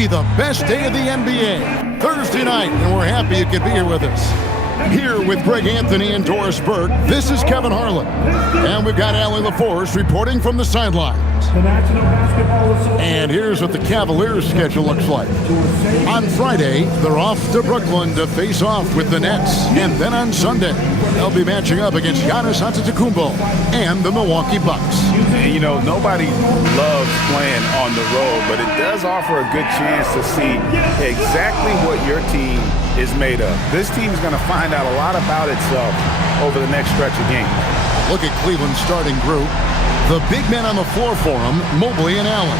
maybe the best day of the NBA. Thursday night, and we're happy you could be here with us. Here with Greg Anthony and Doris Burke, this is Kevin Harlan. And we've got Allie LaForce reporting from the sidelines. And here's what the Cavaliers' schedule looks like. On Friday, they're off to Brooklyn to face off with the Nets. And then on Sunday, they'll be matching up against Giannis Antetokounmpo and the Milwaukee Bucks. And, you know, nobody loves playing on the road, but it does offer a good chance to see exactly what your team is made of. This team is going to find out a lot about itself over the next stretch of games. Look at Cleveland's starting group. The big men on the floor for them, Mobley and Allen.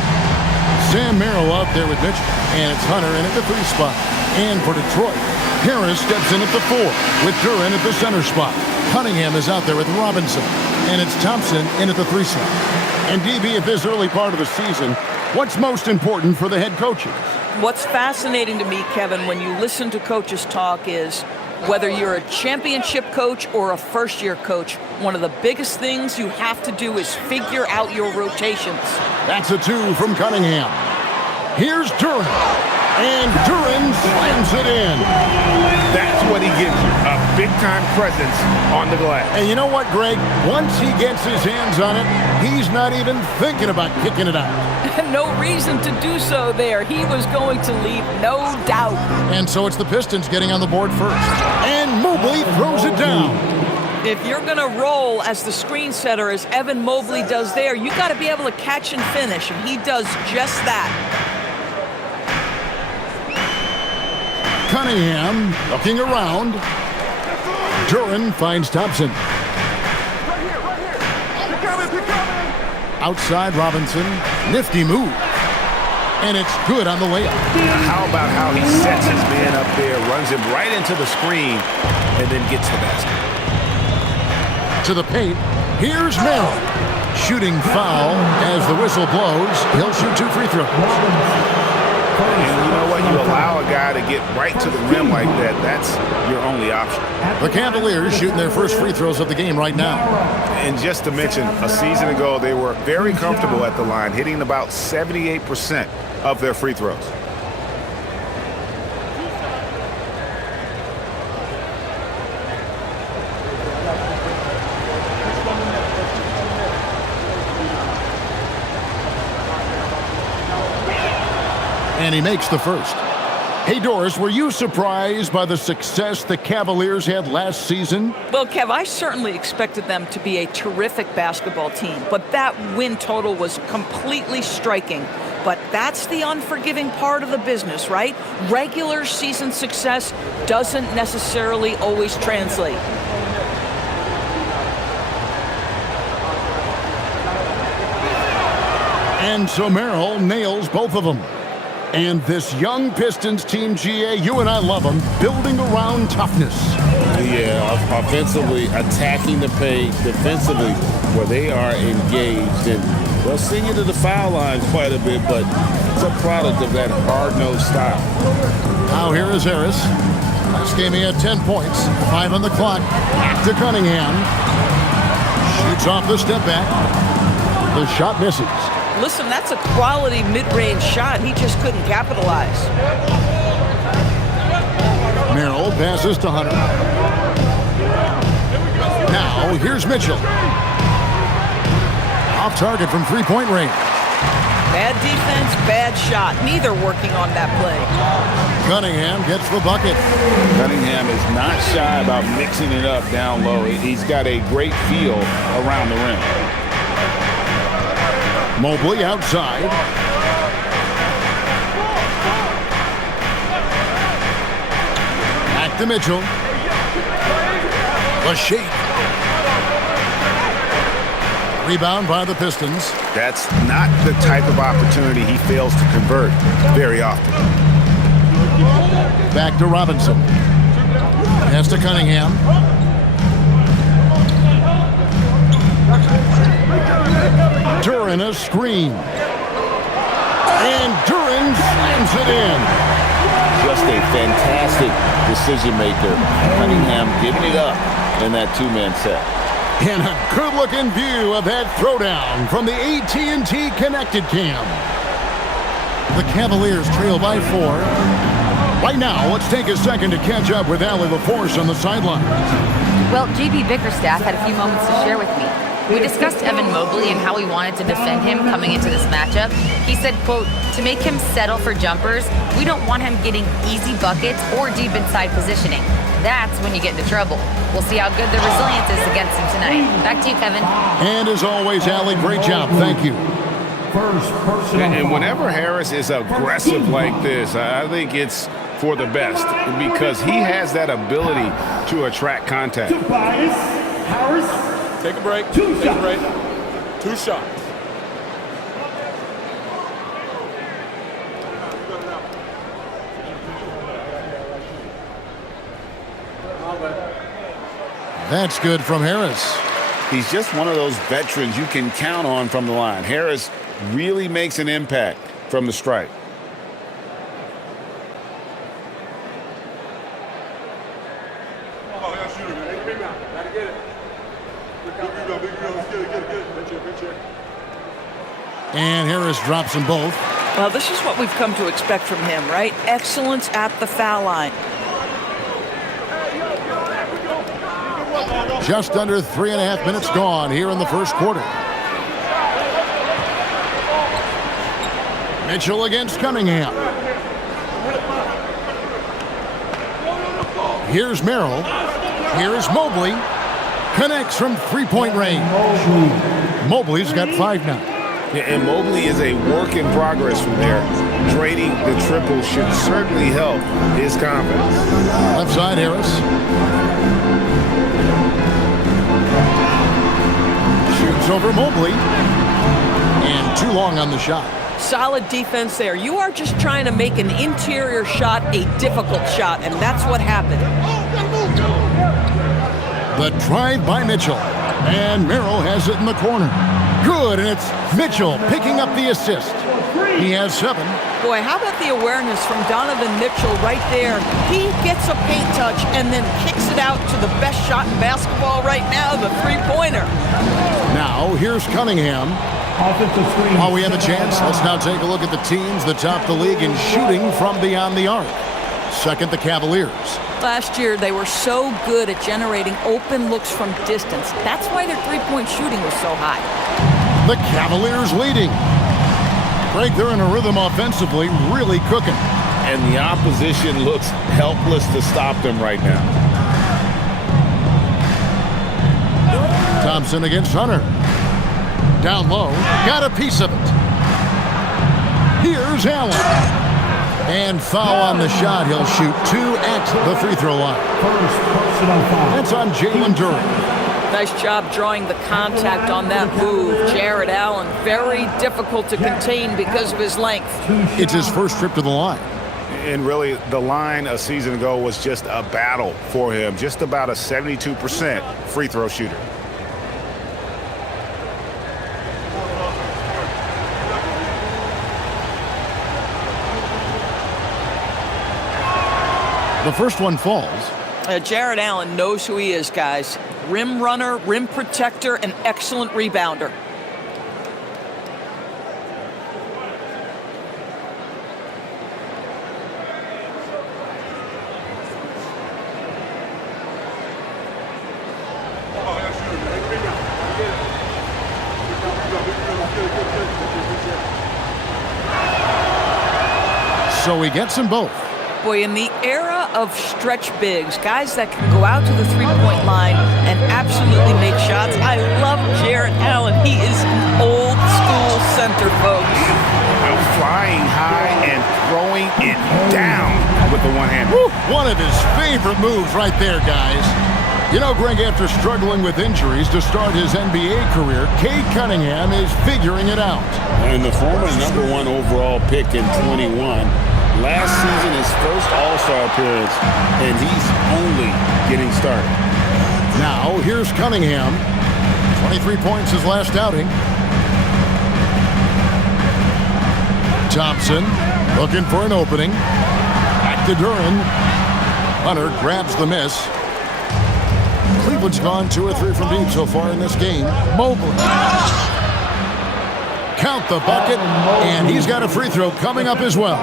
Sam Merrill out there with Mitchell, and it's Hunter in at the 3 spot. And for Detroit, Harris steps in at the 4 with Duren at the center spot. Cunningham is out there with Robinson, and it's Thompson in at the 3 slot. And DB, at this early part of the season, what's most important for the head coaches? What's fascinating to me, Kevin, when you listen to coaches talk is whether you're a championship coach or a first-year coach, one of the biggest things you have to do is figure out your rotations. That's a 2 from Cunningham. Here's Duren, and Duren slams it in. That's what he gives you, a big-time presence on the glass. And you know what, Greg? Once he gets his hands on it, he's not even thinking about kicking it out. No reason to do so there. He was going to leave, no doubt. And so it's the Pistons getting on the board first. And Mobley throws it down. If you're going to roll as the screen setter, as Evan Mobley does there, you got to be able to catch and finish, and he does just that. Cunningham looking around. Duren finds Thompson. Outside Robinson, nifty move. And it's good on the layup. How about how he sets his man up there, runs him right into the screen, and then gets the basket. To the paint, here's Merrill. Shooting foul as the whistle blows. He'll shoot 2 free throws. And you know what? You allow a guy to get right to the rim like that, that's your only option. The Cavaliers shooting their first free throws of the game right now. And just to mention, a season ago, they were very comfortable at the line, hitting about 78% of their free throws. And he makes the first. Hey, Doris, were you surprised by the success the Cavaliers had last season? Well, Kev, I certainly expected them to be a terrific basketball team, but that win total was completely striking. But that's the unforgiving part of the business, right? Regular season success doesn't necessarily always translate. And so Merrill nails both of them. And this young Pistons team, GA, you and I love them, building around toughness. Yeah, offensively, attacking the paint, defensively, where they are engaged. And they'll send you to the foul line quite a bit, but it's a product of that hard-nosed style. Now here is Harris. Last game he had 10 points, 5 on the clock. Back to Cunningham. Shoots off the step back. The shot misses. Listen, that's a quality mid-range shot. He just couldn't capitalize. Merrill passes to Hunter. Now, here's Mitchell. Off target from three-point range. Bad defense, bad shot. Neither working on that play. Cunningham gets the bucket. Cunningham is not shy about mixing it up down low. He's got a great feel around the rim. Mobley outside. Back to Mitchell. The shake. Rebound by the Pistons. That's not the type of opportunity he fails to convert very often. Back to Robinson. Pass to Cunningham. Duren a screen. And Duren slams it in. Just a fantastic decision maker. Cunningham giving it up in that two-man set. And a good-looking view of that throwdown from the AT&T Connected Cam. The Cavaliers trail by 4. Right now, let's take a second to catch up with Allie LaForce on the sideline. Well, JB Bickerstaff had a few moments to share with me. We discussed Evan Mobley and how we wanted to defend him coming into this matchup. He said, quote, to make him settle for jumpers, we don't want him getting easy buckets or deep inside positioning. That's when you get into trouble. We'll see how good the resilience is against him tonight. Back to you, Kevin. And as always, Allie, great job. Thank you. And whenever Harris is aggressive like this, I think it's for the best because he has that ability to attract contact. Tobias Harris. Take a break. Take a break. 2 shots. That's good from Harris. He's just one of those veterans you can count on from the line. Harris really makes an impact from the stripe. And Harris drops them both. Well, this is what we've come to expect from him, right? Excellence at the foul line. Just under 3.5 minutes gone here in the first quarter. Mitchell against Cunningham. Here's Merrill. Here's Mobley. Connects from three-point range. Mobley's got 5 now. Yeah, and Mobley is a work in progress from there. Draining the triple should certainly help his confidence. Left side, Harris. Shoots over Mobley. And too long on the shot. Solid defense there. You are just trying to make an interior shot a difficult shot, and that's what happened. The drive by Mitchell. And Merrill has it in the corner. Good, and it's Mitchell picking up the assist. He has 7. Boy, how about the awareness from Donovan Mitchell right there? He gets a paint touch and then kicks it out to the best shot in basketball right now, the three-pointer. Now, here's Cunningham. While we have a chance, let's now take a look at the teams that top the league in shooting from beyond the arc. Second, the Cavaliers. Last year, they were so good at generating open looks from distance. That's why their three-point shooting was so high. The Cavaliers leading. Greg, they're in a rhythm offensively, really cooking. And the opposition looks helpless to stop them right now. Thompson against Hunter. Down low, got a piece of it. Here's Allen. And foul on the shot. He'll shoot 2 at the free throw line. That's on Jalen Duren. Nice job drawing the contact on that move. Jared Allen, very difficult to contain because of his length. It's his first trip to the line. And really, the line a season ago was just a battle for him. Just about a 72% free throw shooter. The first one falls. Jared Allen knows who he is, guys. Rim runner, rim protector, and excellent rebounder. So he gets them both. Boy, in the era of stretch bigs, guys that can go out to the three-point line and absolutely make shots, I love Jared Allen. He is an old-school center, folks. Flying high and throwing it down with the one hand. One of his favorite moves right there, guys. You know, Greg, after struggling with injuries to start his NBA career, Cade Cunningham is figuring it out. And the former #1 overall pick in 21. Last season, his first All-Star appearance, and he's only getting started. Now, here's Cunningham. 23 points his last outing. Thompson looking for an opening. Back to Duren. Hunter grabs the miss. Cleveland's gone 2 or 3 from deep so far in this game. Mobley. count the bucket, and he's got a free throw coming up as well.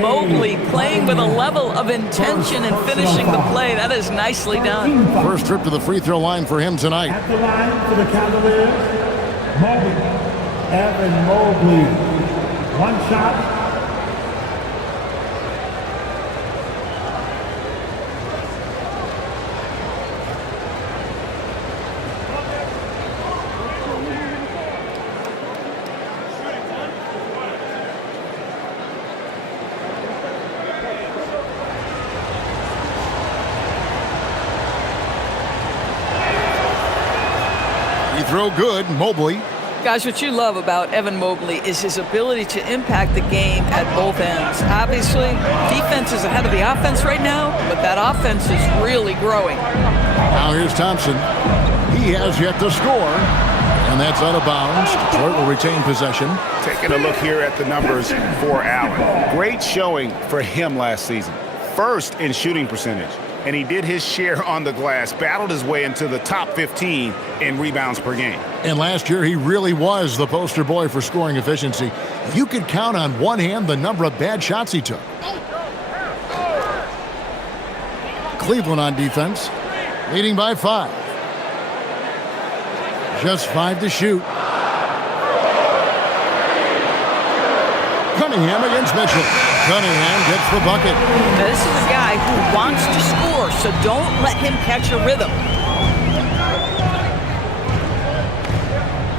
Mobley playing with a level of intention and finishing the play. That is nicely done. First trip to the free throw line for him tonight. At the line for the Cavaliers, Mobley. Evan Mobley. One shot. Throw good, Mobley. Guys, what you love about Evan Mobley is his ability to impact the game at both ends. Obviously, defense is ahead of the offense right now, but that offense is really growing. Now here's Thompson. He has yet to score, and that's out of bounds. Detroit will retain possession. Taking a look here at the numbers for Allen. Great showing for him last season. First in shooting percentage. And he did his share on the glass, battled his way into the top 15 in rebounds per game. And last year, he really was the poster boy for scoring efficiency. You could count on one hand the number of bad shots he took. Cleveland on defense, leading by 5. Just 5 to shoot. Cunningham against Mitchell. Cunningham gets the bucket. Now, this is a guy who wants to score, so don't let him catch a rhythm.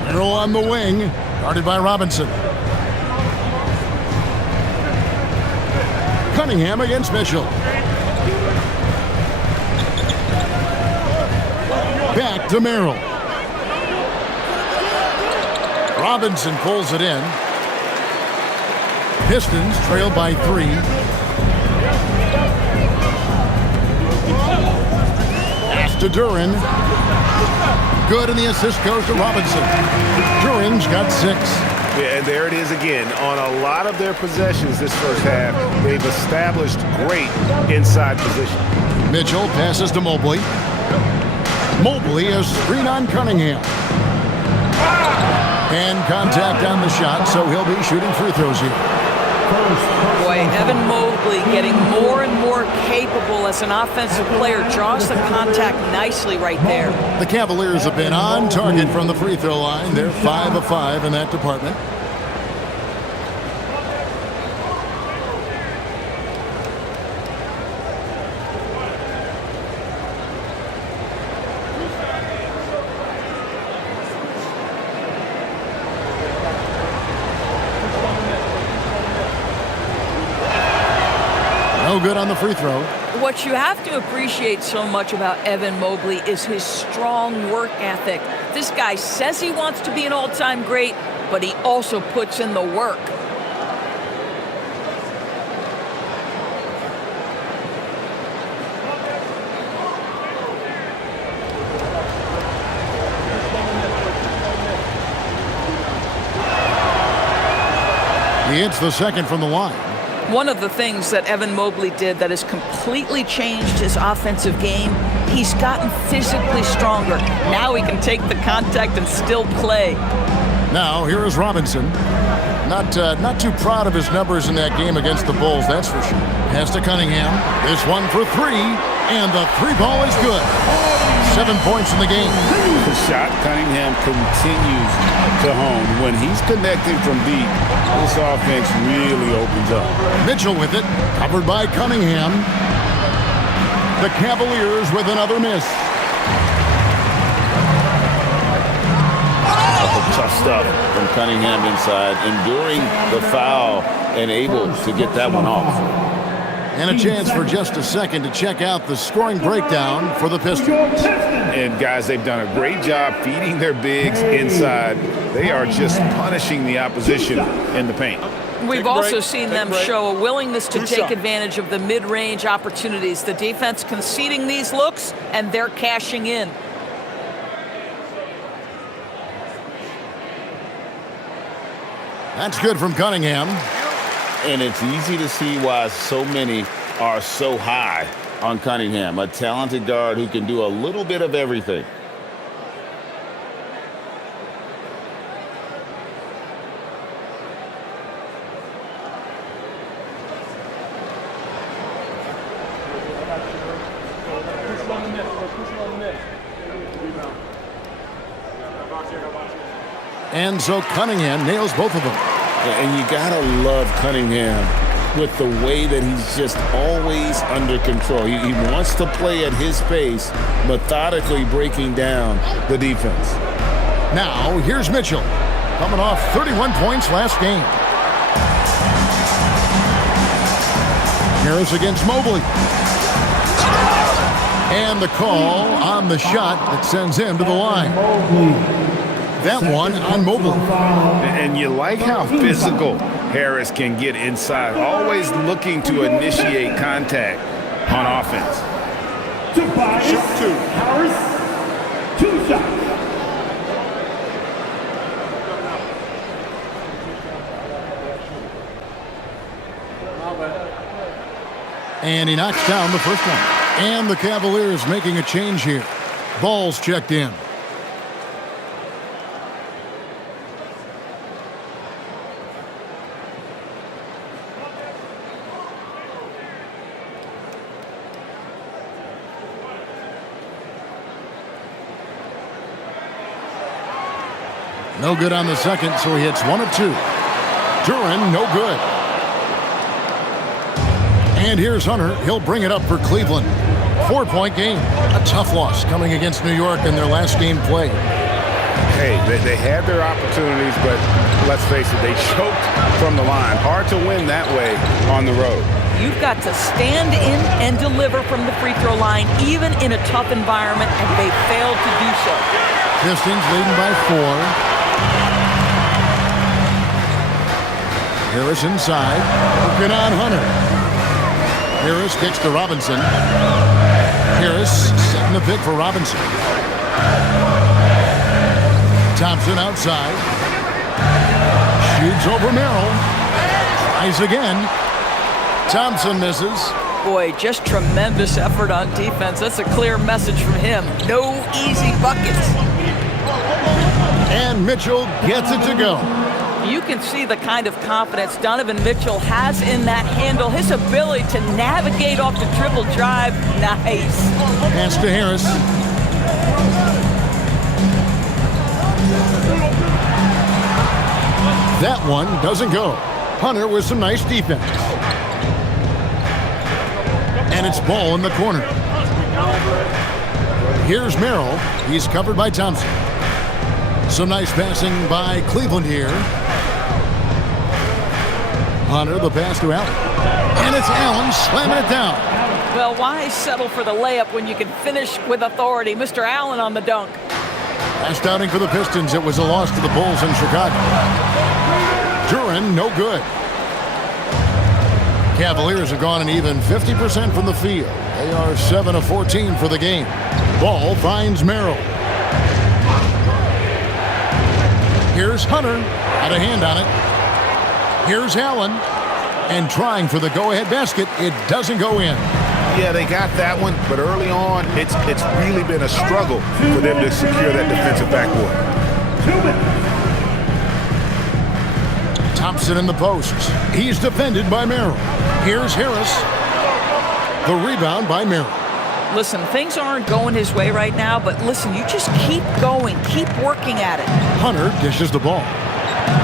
Merrill on the wing, guarded by Robinson. Cunningham against Mitchell. Back to Merrill. Robinson pulls it in. Pistons trail by 3. Pass to Duren. Good, and the assist goes to Robinson. Duren's got 6. Yeah, and there it is again. On a lot of their possessions this first half, they've established great inside position. Mitchell passes to Mobley. Mobley a screen on Cunningham. And contact on the shot, so he'll be shooting free throws here. Boy, Evan Mobley getting more and more capable as an offensive player. Draws the contact nicely right there. The Cavaliers have been on target from the free throw line. They're 5 of 5 in that department. No good on the free throw. What you have to appreciate so much about Evan Mobley is his strong work ethic. This guy says he wants to be an all-time great, but he also puts in the work. He hits the second from the line. One of the things that Evan Mobley did that has completely changed his offensive game, he's gotten physically stronger. Now he can take the contact and still play. Now, here is Robinson. Not too proud of his numbers in that game against the Bulls, that's for sure. Pass to Cunningham. This one for 3, and the 3 ball is good. 7 points in the game. The shot, Cunningham continues to hone. When he's connecting from deep, this offense really opens up. Mitchell with it, covered by Cunningham. The Cavaliers with another miss. Tough stuff from Cunningham inside, enduring the foul and able to get that one off. And a chance for just a second to check out the scoring breakdown for the Pistons. And guys, they've done a great job feeding their bigs inside. They are just punishing the opposition in the paint. We've also seen them show a willingness to take advantage of the mid-range opportunities. The defense conceding these looks, and they're cashing in. That's good from Cunningham. And it's easy to see why so many are so high on Cunningham, a talented guard who can do a little bit of everything. And so Cunningham nails both of them. And you gotta love Cunningham with the way that he's just always under control. He wants to play at his pace, methodically breaking down the defense. Now, here's Mitchell, coming off 31 points last game. Harris against Mobley. And the call on the shot that sends him to the line. That one on Mobley. And you like how physical Harris can get inside, always looking to initiate contact on offense. Shot 2. Harris, 2 shots. And he knocks down the first one. And the Cavaliers making a change here. Ball's checked in. No good on the second, so he hits 1 of 2. Duran, no good. And here's Hunter. He'll bring it up for Cleveland. 4-point game. A tough loss coming against New York in their last game played. Hey, they had their opportunities, but let's face it, they choked from the line. Hard to win that way on the road. You've got to stand in and deliver from the free throw line, even in a tough environment, and they failed to do so. Pistons leading by 4. Harris inside. Looking on Hunter. Harris kicks to Robinson. Harris setting the pick for Robinson. Thompson outside. Shoots over Merrill. Tries again. Thompson misses. Boy, just tremendous effort on defense. That's a clear message from him. No easy buckets. And Mitchell gets it to go. You can see the kind of confidence Donovan Mitchell has in that handle. His ability to navigate off the dribble drive. Nice. Pass to Harris. That one doesn't go. Hunter with some nice defense. And it's ball in the corner. Here's Merrill. He's covered by Thompson. Some nice passing by Cleveland here. Hunter, the pass to Allen. And it's Allen slamming it down. Well, why settle for the layup when you can finish with authority? Mr. Allen on the dunk. Last outing for the Pistons, it was a loss to the Bulls in Chicago. Duran, no good. Cavaliers have gone an even 50% from the field. They are 7 of 14 for the game. Ball finds Merrill. Here's Hunter. Had a hand on it. Here's Allen. And trying for the go-ahead basket. It doesn't go in. Yeah, they got that one, but early on, it's really been a struggle for them to secure that defensive backboard. Thompson in the post. He's defended by Merrill. Here's Harris. The rebound by Merrill. Listen, things aren't going his way right now, but listen, you just keep going. Keep working at it. Hunter dishes the ball.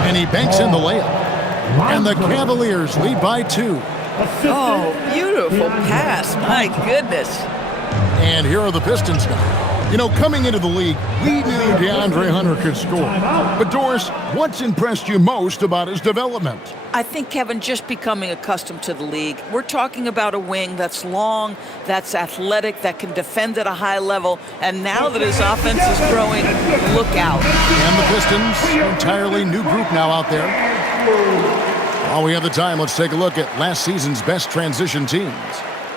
And he banks in the layup. And the Cavaliers lead by 2. Oh, beautiful pass. My goodness. And here are the Pistons now. You know, coming into the league, we knew DeAndre Hunter could score. But Doris, what's impressed you most about his development? I think, Kevin, just becoming accustomed to the league. We're talking about a wing that's long, that's athletic, that can defend at a high level. And now that his offense is growing, look out. And the Pistons, entirely new group now out there. While we have the time, let's take a look at last season's best transition teams.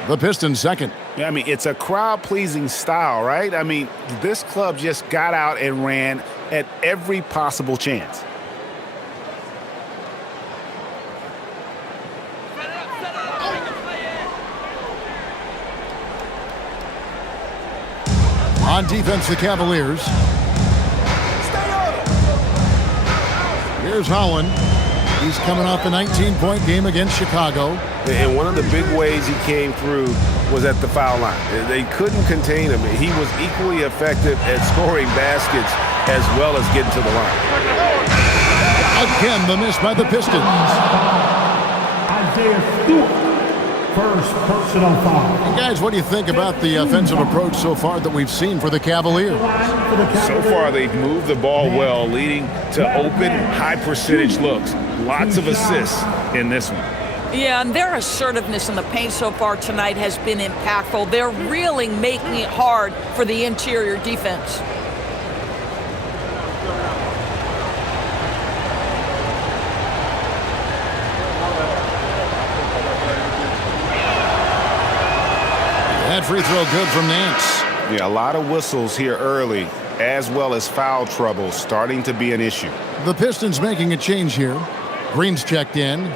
The Pistons second. Yeah, I mean, it's a crowd-pleasing style, right? I mean, this club just got out and ran at every possible chance. On defense, the Cavaliers. Here's Holland. He's coming off a 19-point game against Chicago. And one of the big ways he came through was at the foul line. They couldn't contain him. He was equally effective at scoring baskets as well as getting to the line. Again, the miss by the Pistons. Isaiah Stewart, first personal foul. And guys, what do you think about the offensive approach so far that we've seen for the Cavaliers? So far, they've moved the ball well, leading to open, high-percentage looks. Lots of assists in this one. Yeah, and their assertiveness in the paint so far tonight has been impactful. They're really making it hard for the interior defense. That free throw good from Nance. Yeah, a lot of whistles here early, as well as foul trouble starting to be an issue. The Pistons making a change here. Green's checked in.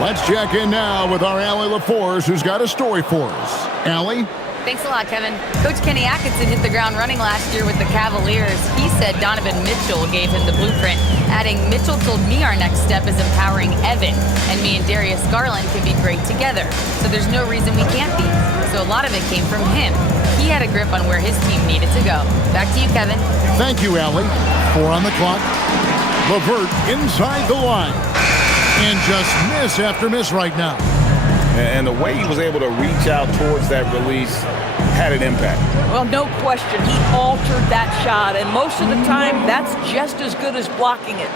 Let's check in now with our Allie LaForce, who's got a story for us. Allie? Thanks a lot, Kevin. Coach Kenny Atkinson hit the ground running last year with the Cavaliers. He said Donovan Mitchell gave him the blueprint, adding, "Mitchell told me our next step is empowering Evan, and me and Darius Garland can be great together. So there's no reason we can't be." So a lot of it came from him. He had a grip on where his team needed to go. Back to you, Kevin. Thank you, Allie. 4 on the clock. LeVert inside the line. And just miss after miss right now. And the way he was able to reach out towards that release had an impact. Well, no question. He altered that shot, and most of the time, that's just as good as blocking it.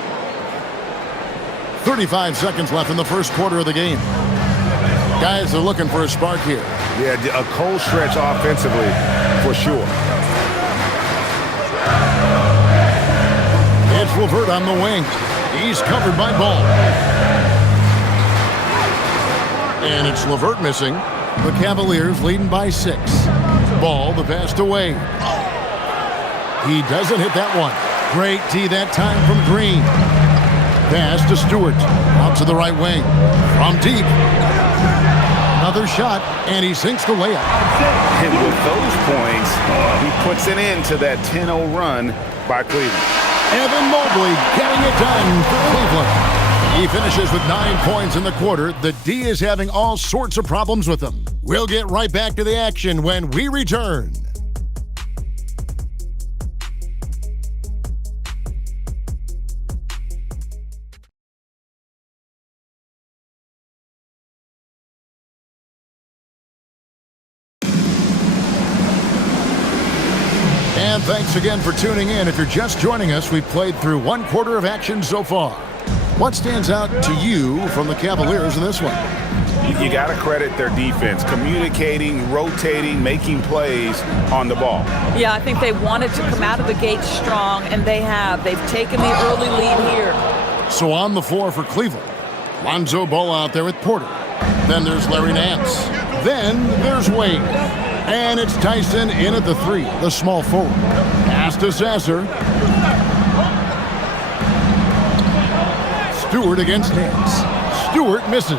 35 seconds left in the first quarter of the game. Guys are looking for a spark here. Yeah, a cold stretch offensively, for sure. It's LeVert on the wing. He's covered by Ball. And it's LeVert missing. The Cavaliers leading by 6. Ball, the pass away. He doesn't hit that one. Great D that time from Green. Pass to Stewart. Out to the right wing. From deep. Another shot, and he sinks the layup. And with those points, he puts it into that 10-0 run by Cleveland. Evan Mobley getting it done for Cleveland. He finishes with 9 points in the quarter. The D is having all sorts of problems with him. We'll get right back to the action when we return. And thanks again for tuning in. If you're just joining us, we've played through 1 quarter of action so far. What stands out to you from the Cavaliers in this one? You got to credit their defense, communicating, rotating, making plays on the ball. Yeah, I think they wanted to come out of the gate strong, and they have. They've taken the early lead here. So on the floor for Cleveland, Lonzo Ball out there with Porter. Then there's Larry Nance. Then there's Wade. And it's Tyson in at the 3, the small forward. Pass to Sasser. Stewart against Nance. Stewart misses.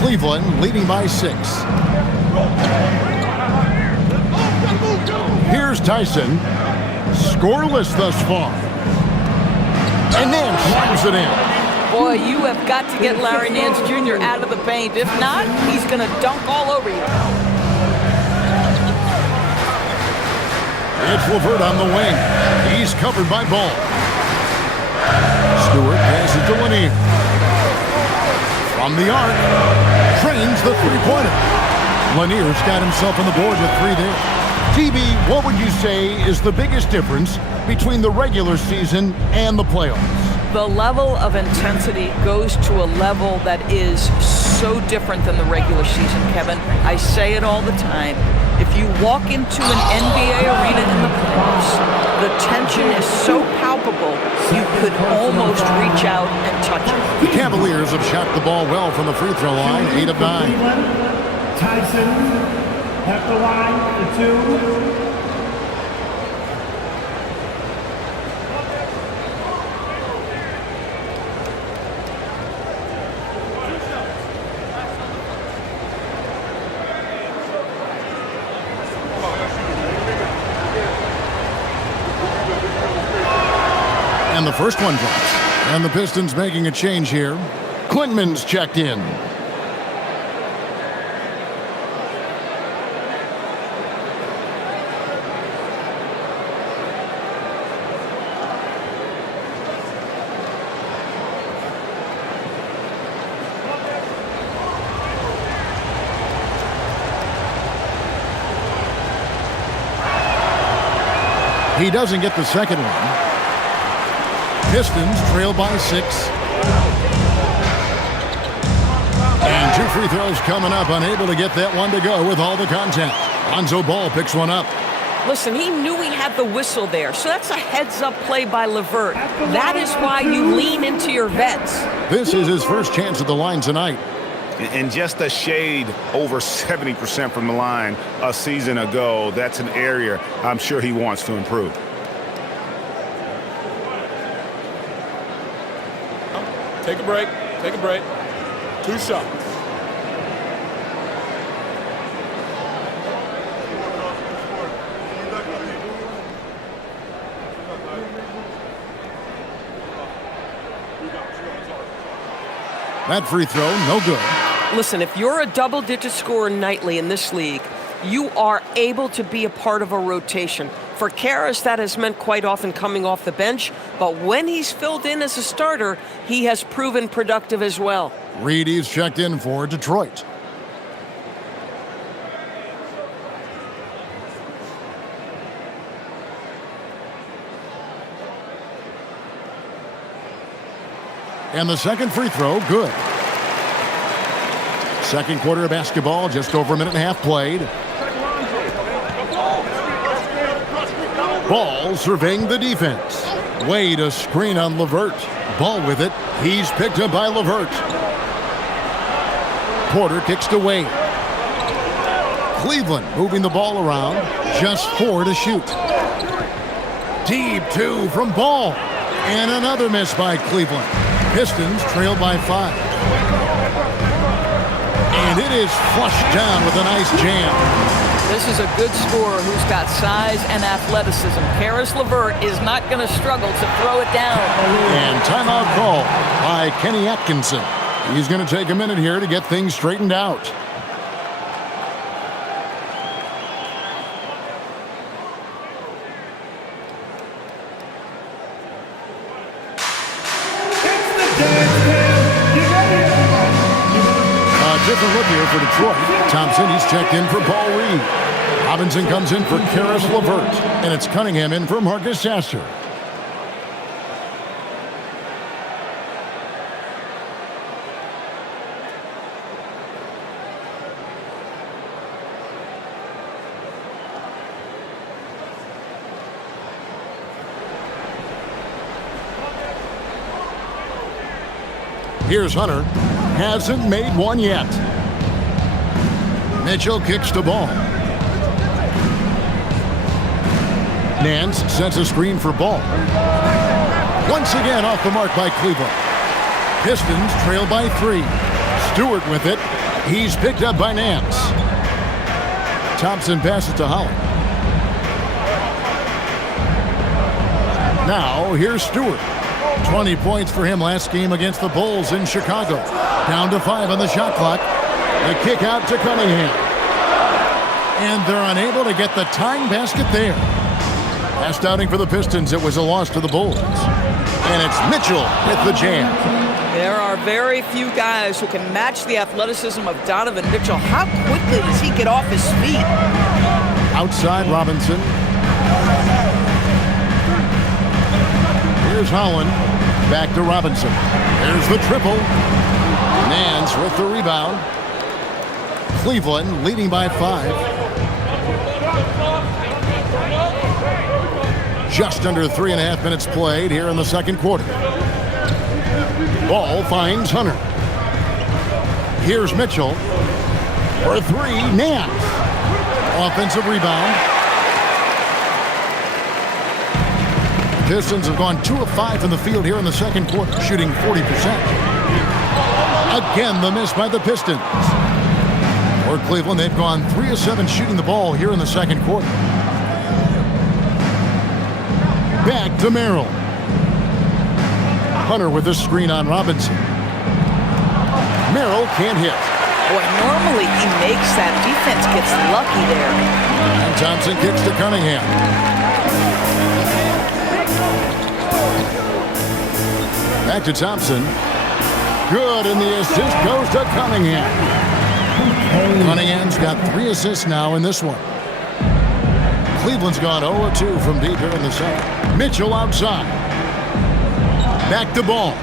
Cleveland leading by 6. Here's Tyson. Scoreless thus far. And Nance slams it in. Boy, you have got to get Larry Nance Jr. out of the paint. If not, he's going to dunk all over you. It's LeVert on the wing. He's covered by Ball. Stewart passes to Lanier. From the arc, trains the three-pointer. Lanier's got himself on the board with 3 there. TB, what would you say is the biggest difference between the regular season and the playoffs? The level of intensity goes to a level that is so different than the regular season, Kevin. I say it all the time. If you walk into an NBA arena in the playoffs, the tension is so palpable, you could almost reach out and touch it. The Cavaliers have shot the ball well from the free throw line, 8 of 9. Tyson at the line for 2. first one drops. And the Pistons making a change here. Quintman's checked in. He doesn't get the second one. Pistons trail by 6. And 2 free throws coming up. Unable to get that one to go with all the contact. Lonzo Ball picks one up. Listen, he knew he had the whistle there, so that's a heads-up play by LeVert. That is why you lean into your vets. This is his first chance at the line tonight. And just a shade over 70% from the line a season ago. That's an area I'm sure he wants to improve. Take a break. Take a break. 2 shots. That free throw, no good. Listen, if you're a double-digit scorer nightly in this league, you are able to be a part of a rotation. For Karras, that has meant quite often coming off the bench, but when he's filled in as a starter, he has proven productive as well. Reedy's checked in for Detroit. And the second free throw, good. Second quarter of basketball, just over a minute and a half played. Ball surveying the defense. Wade a screen on LeVert. Ball with it. He's picked up by LeVert. Porter kicks to Wade. Cleveland moving the ball around. Just 4 to shoot. Deep 2 from Ball. And another miss by Cleveland. Pistons trail by 5. And it is flushed down with a nice jam. This is a good scorer who's got size and athleticism. Karis LeVert is not going to struggle to throw it down. And timeout call by Kenny Atkinson. He's going to take a minute here to get things straightened out. Different look here for Detroit. Thompson, he's checked in for Paul Reed. Robinson comes in for Karis LeVert. And it's Cunningham in for Marcus Sasser. Here's Hunter. Hasn't made one yet. Mitchell kicks the ball. Nance sets a screen for Ball. Once again off the mark by Cleveland. Pistons trail by 3. Stewart with it. He's picked up by Nance. Thompson passes to Holland. Now here's Stewart. 20 points for him last game against the Bulls in Chicago. Down to 5 on the shot clock. The kick out to Cunningham. And they're unable to get the tying basket there. Last outing for the Pistons, it was a loss to the Bulls. And it's Mitchell with the jam. There are very few guys who can match the athleticism of Donovan Mitchell. How quickly does he get off his feet? Outside Robinson. Here's Holland. Back to Robinson. There's the triple. Nance with the rebound. Cleveland leading by 5. Just under 3.5 minutes played here in the second quarter. Ball finds Hunter. Here's Mitchell. For 3, Nance. Offensive rebound. Pistons have gone 2 of 5 from the field here in the second quarter, shooting 40%. Again, the miss by the Pistons. For Cleveland, they've gone 3 of 7 shooting the ball here in the second quarter. Back to Merrill. Hunter with a screen on Robinson. Merrill can't hit. Boy, normally he makes that. Defense gets lucky there. And Thompson kicks to Cunningham. Back to Thompson. Good, and the assist goes to Cunningham. Cunningham's got 3 assists now in this one. Cleveland's gone 0-2 from deep here in the second. Mitchell outside. Back to Ball.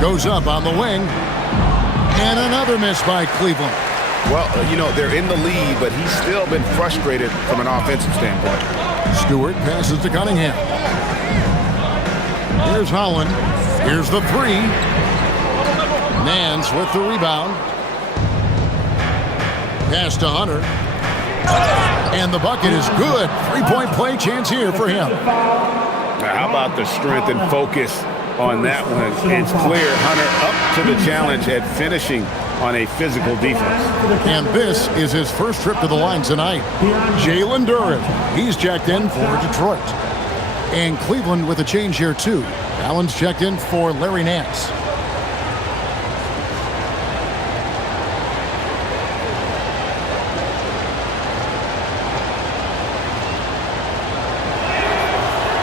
Goes up on the wing. And another miss by Cleveland. Well, they're in the lead, but he's still been frustrated from an offensive standpoint. Stewart passes to Cunningham. Here's Holland. Here's the 3. Nance with the rebound. Pass to Hunter. And the bucket is good. 3-point play chance here for him. Now, how about the strength and focus on that one? It's clear Hunter up to the challenge at finishing on a physical defense. And this is his first trip to the line tonight. Jalen Duren. He's checked in for Detroit. And Cleveland with a change here, too. Allen's checked in for Larry Nance.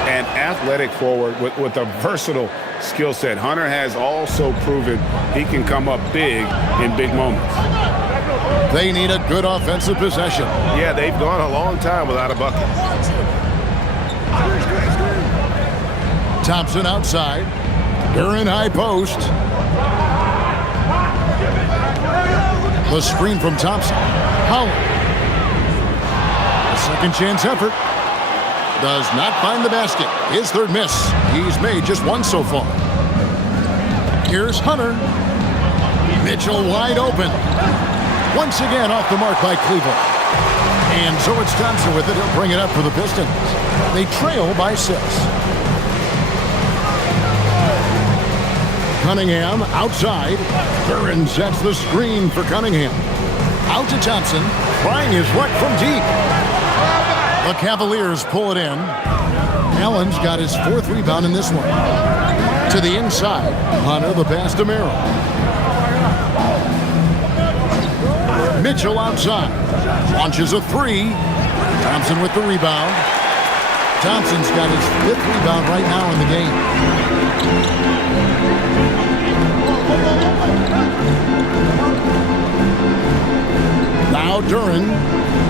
An athletic forward with a versatile skill set. Hunter has also proven he can come up big in big moments. They need a good offensive possession. Yeah, they've gone a long time without a bucket. Thompson outside. Duren high post. The screen from Thompson. Holland. A second chance effort. Does not find the basket. His third miss. He's made just 1 so far. Here's Hunter. Mitchell wide open. Once again off the mark by Cleveland. And so it's Thompson with it. He'll bring it up for the Pistons. They trail by 6. Cunningham outside. Duren sets the screen for Cunningham. Out to Thompson. Trying his luck from deep. The Cavaliers pull it in. Allen's got his 4th rebound in this one. To the inside. Hunter the pass to Merrill. Mitchell outside. Launches a 3. Thompson with the rebound. Thompson's got his 5th rebound right now in the game. Now Duren.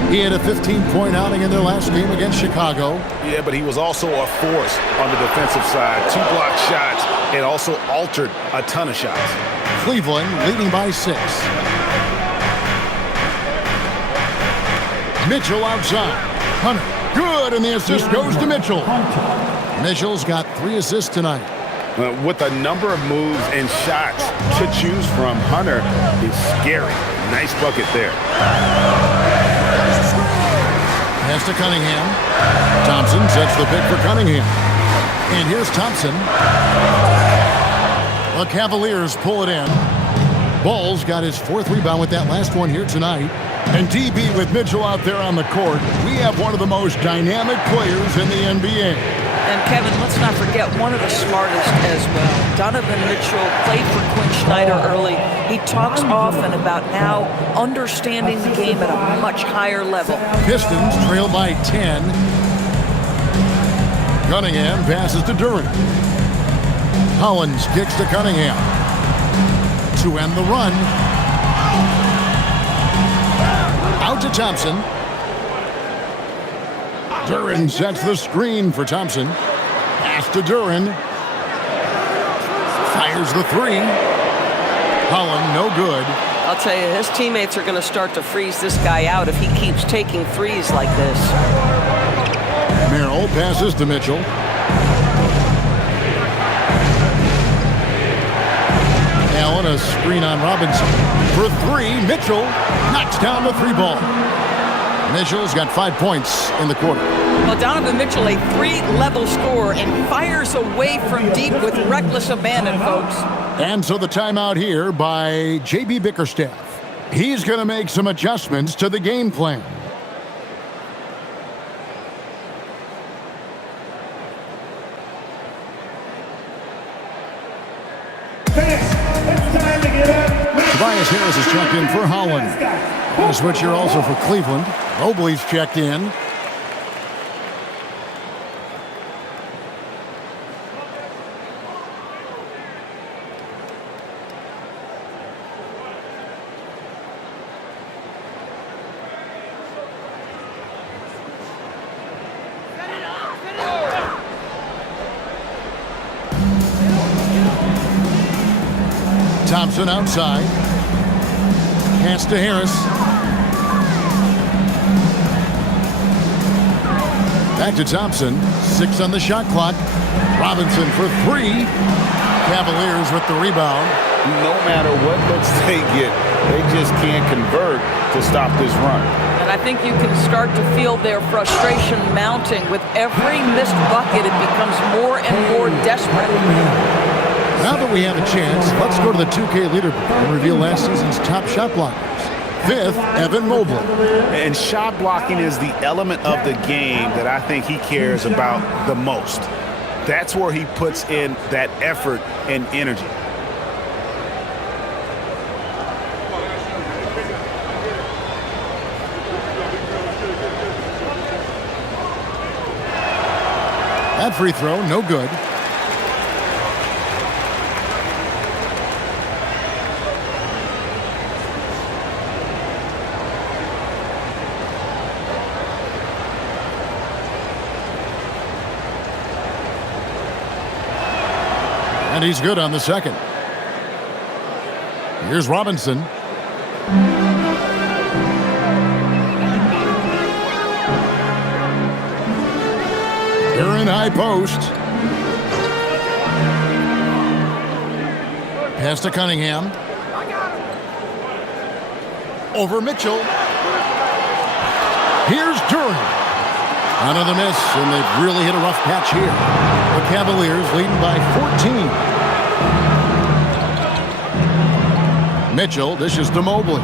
He had a 15-point outing in their last game against Chicago. Yeah, but he was also a force on the defensive side. 2 block shots and also altered a ton of shots. Cleveland leading by 6. Mitchell outside. Hunter. Good, and the assist goes to Mitchell. Mitchell's got 3 assists tonight. With a number of moves and shots to choose from, Hunter is scary. Nice bucket there. Pass to Cunningham. Thompson sets the pick for Cunningham. And here's Thompson. The Cavaliers pull it in. Ball's got his 4th rebound with that last one here tonight. And DB with Mitchell out there on the court, we have one of the most dynamic players in the NBA. And Kevin, let's not forget one of the smartest as well. Donovan Mitchell played for Quinn Snyder early. He talks often about now understanding the game at a much higher level. Pistons trail by 10. Cunningham passes to Duren. Hollins kicks to Cunningham. To end the run. Out to Thompson. Duren sets the screen for Thompson. Pass to Duren. Fires the 3. Holland, no good. I'll tell you, his teammates are going to start to freeze this guy out if he keeps taking threes like this. Merrill passes to Mitchell. Allen, a screen on Robinson. For 3, Mitchell knocks down the 3 ball. Mitchell's got 5 points in the quarter. Well, Donovan Mitchell, a 3-level scorer, and fires away from deep with reckless abandon, folks. And so the timeout here by J.B. Bickerstaff. He's going to make some adjustments to the game plan. Tobias Harris is checked in for Holland. And a switch here also for Cleveland. Mobley's checked in. Thompson outside. Pass to Harris. Back to Thompson. 6 on the shot clock. Robinson for 3. Cavaliers with the rebound. No matter what looks they get, they just can't convert to stop this run. And I think you can start to feel their frustration mounting. With every missed bucket, it becomes more and more desperate. Now that we have a chance, let's go to the 2K leaderboard and reveal last season's top shot blockers. 5th, Evan Mobley. And shot blocking is the element of the game that I think he cares about the most. That's where he puts in that effort and energy. That free throw, no good. And he's good on the second. Here's Robinson. They're in high post. Pass to Cunningham. Over Mitchell. Here's Duran. Another miss, and they've really hit a rough patch here. The Cavaliers leading by 14. Mitchell dishes to Mobley.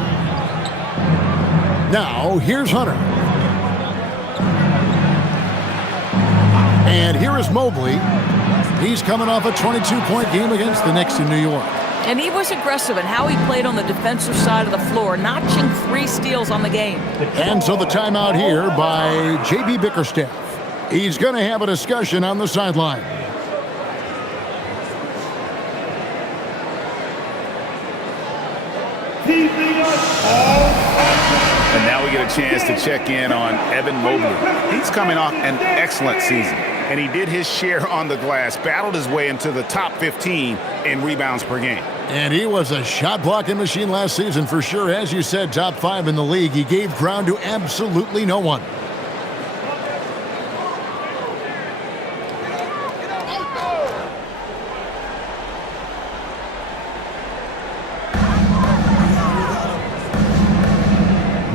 Now, here's Hunter. And here is Mobley. He's coming off a 22-point game against the Knicks in New York. And he was aggressive in how he played on the defensive side of the floor, notching 3 steals on the game. And so the timeout here by J.B. Bickerstaff. He's going to have a discussion on the sideline. And now we get a chance to check in on Evan Mobley. He's coming off an excellent season, and he did his share on the glass, battled his way into the top 15 in rebounds per game. And he was a shot-blocking machine last season for sure. As you said, top 5 in the league. He gave ground to absolutely no one.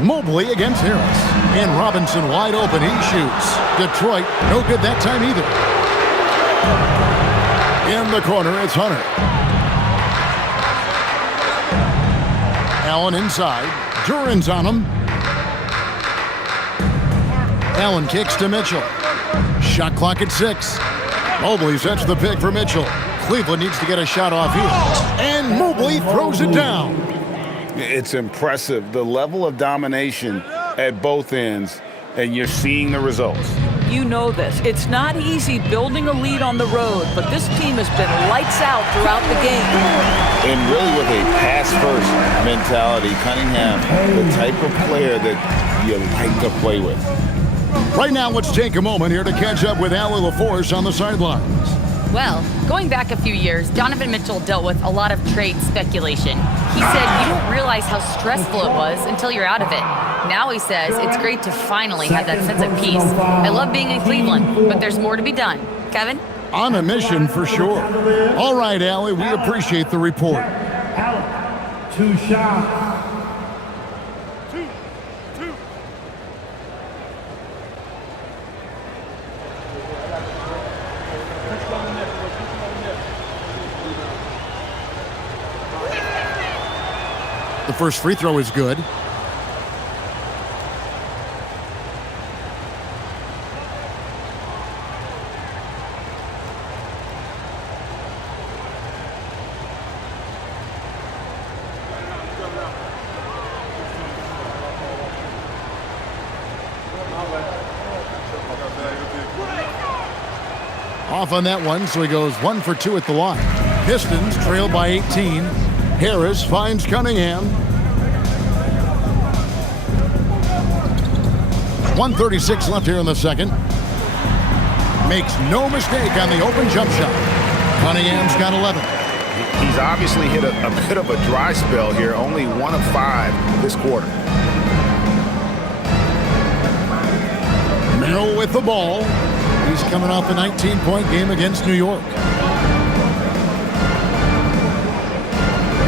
Mobley against Harris. And Robinson wide open. He shoots. Detroit, no good that time either. In the corner, it's Hunter. Allen inside. Duran's on him. Allen kicks to Mitchell. Shot clock at 6. Mobley sets the pick for Mitchell. Cleveland needs to get a shot off here. And Mobley throws it down. It's impressive, the level of domination at both ends, and you're seeing the results. You know this. It's not easy building a lead on the road, but this team has been lights out throughout the game. And really with a pass-first mentality, Cunningham, the type of player that you like to play with. Right now, let's take a moment here to catch up with Allie LaForce on the sidelines. Well, going back a few years, Donovan Mitchell dealt with a lot of trade speculation. He said you don't realize how stressful it was until you're out of it. Now he says it's great to finally have that sense of peace. I love being in Cleveland, but there's more to be done. Kevin? On a mission for sure. All right, Allie, we appreciate the report. Allen, 2 shots. The first free throw is good. off on that one, so he goes 1 for 2 at the line. Pistons trail by 18. Harris finds Cunningham. 1:36 left here in the second. Makes no mistake on the open jump shot. Cunningham's got 11. He's obviously hit a bit of a dry spell here, only 1 of 5 this quarter. Merrill with the ball. He's coming off a 19-point game against New York.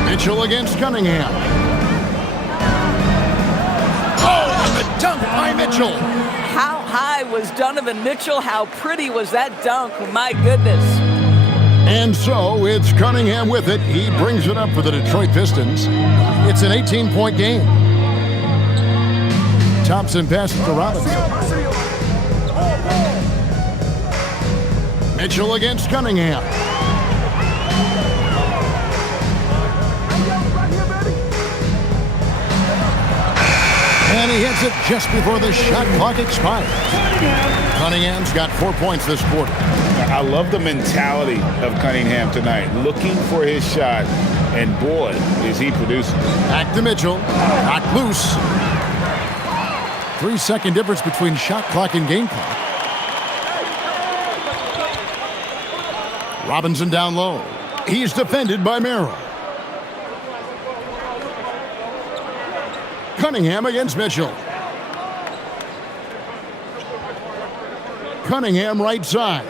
Mitchell against Cunningham. Oh, and the dunk by Mitchell. How high was Donovan Mitchell? How pretty was that dunk? My goodness. And so it's Cunningham with it. He brings it up for the Detroit Pistons. It's an 18-point game. Thompson passes to Robinson. Mitchell against Cunningham. And he hits it just before the shot clock expires. Cunningham's got 4 points this quarter. I love the mentality of Cunningham tonight, looking for his shot, and boy, is he producing. Back to Mitchell. Knocked loose. 3-second difference between shot clock and game clock. Robinson down low. He's defended by Merrill. Cunningham against Mitchell. Cunningham right side.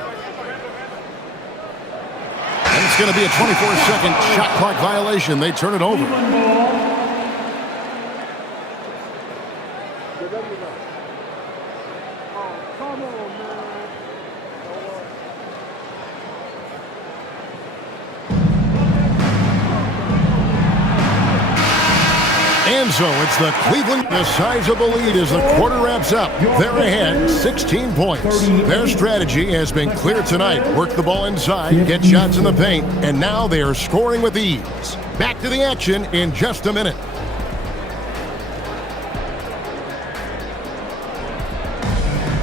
And it's going to be a 24-second shot clock violation. They turn it over. And so it's the Cleveland, the size of the lead as the quarter wraps up. They're ahead 16 points. Their strategy has been clear tonight. Work the ball inside, get shots in the paint, and now they are scoring with ease. Back to the action in just a minute.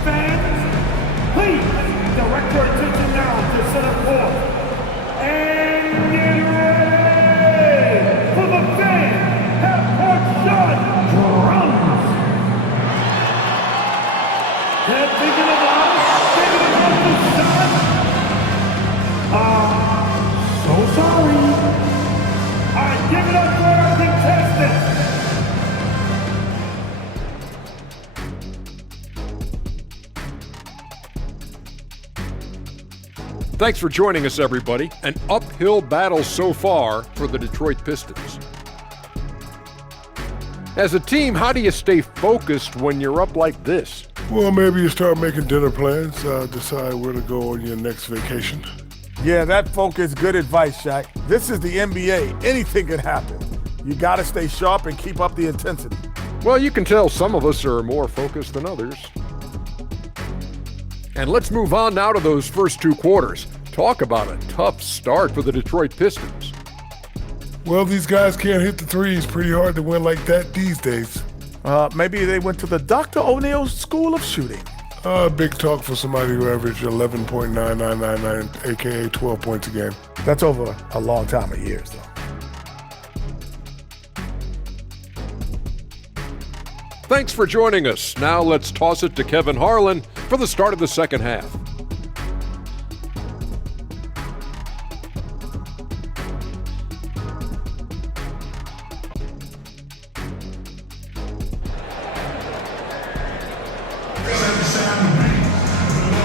Fans, please direct your attention now to center court. And get ready for the fan half-court shot drums. They're thinking about the shot. So sorry. I give it up for our contestants. Thanks for joining us, everybody. An uphill battle so far for the Detroit Pistons. As a team, how do you stay focused when you're up like this? Well, maybe you start making dinner plans, decide where to go on your next vacation. Yeah, that focus, good advice, Shaq. This is the NBA. Anything can happen. You got to stay sharp and keep up the intensity. Well, you can tell some of us are more focused than others. And let's move on now to those first 2 quarters. Talk about a tough start for the Detroit Pistons. Well, these guys can't hit the threes. Pretty hard to win like that these days. Maybe they went to the Dr. O'Neill's School of Shooting. Big talk for somebody who averaged 11.9999, a.k.a. 12 points a game. That's over a long time of years, though. Thanks for joining us. Now let's toss it to Kevin Harlan for the start of the second half.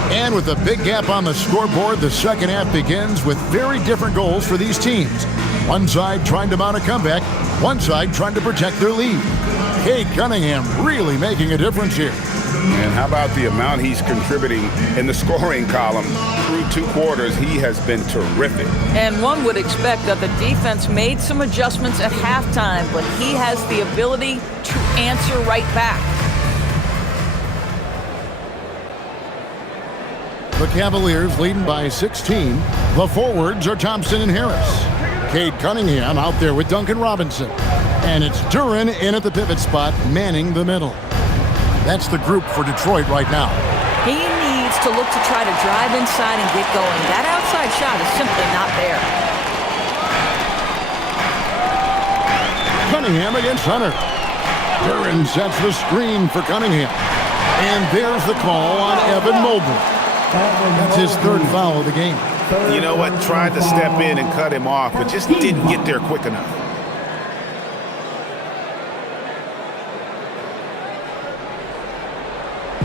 And with a big gap on the scoreboard, the second half begins with very different goals for these teams. One side trying to mount a comeback, one side trying to protect their lead. Cade Cunningham really making a difference here. And how about the amount he's contributing in the scoring column? Through 2 quarters, he has been terrific. And one would expect that the defense made some adjustments at halftime, but he has the ability to answer right back. The Cavaliers leading by 16. The forwards are Thompson and Harris. Cade Cunningham out there with Duncan Robinson. And it's Duren in at the pivot spot, manning the middle. That's the group for Detroit right now. He needs to look to try to drive inside and get going. That outside shot is simply not there. Cunningham against Hunter. Duran sets the screen for Cunningham. And there's the call on Evan Mobley. That's his third foul of the game. You know what? Tried to step in and cut him off, but just didn't get there quick enough.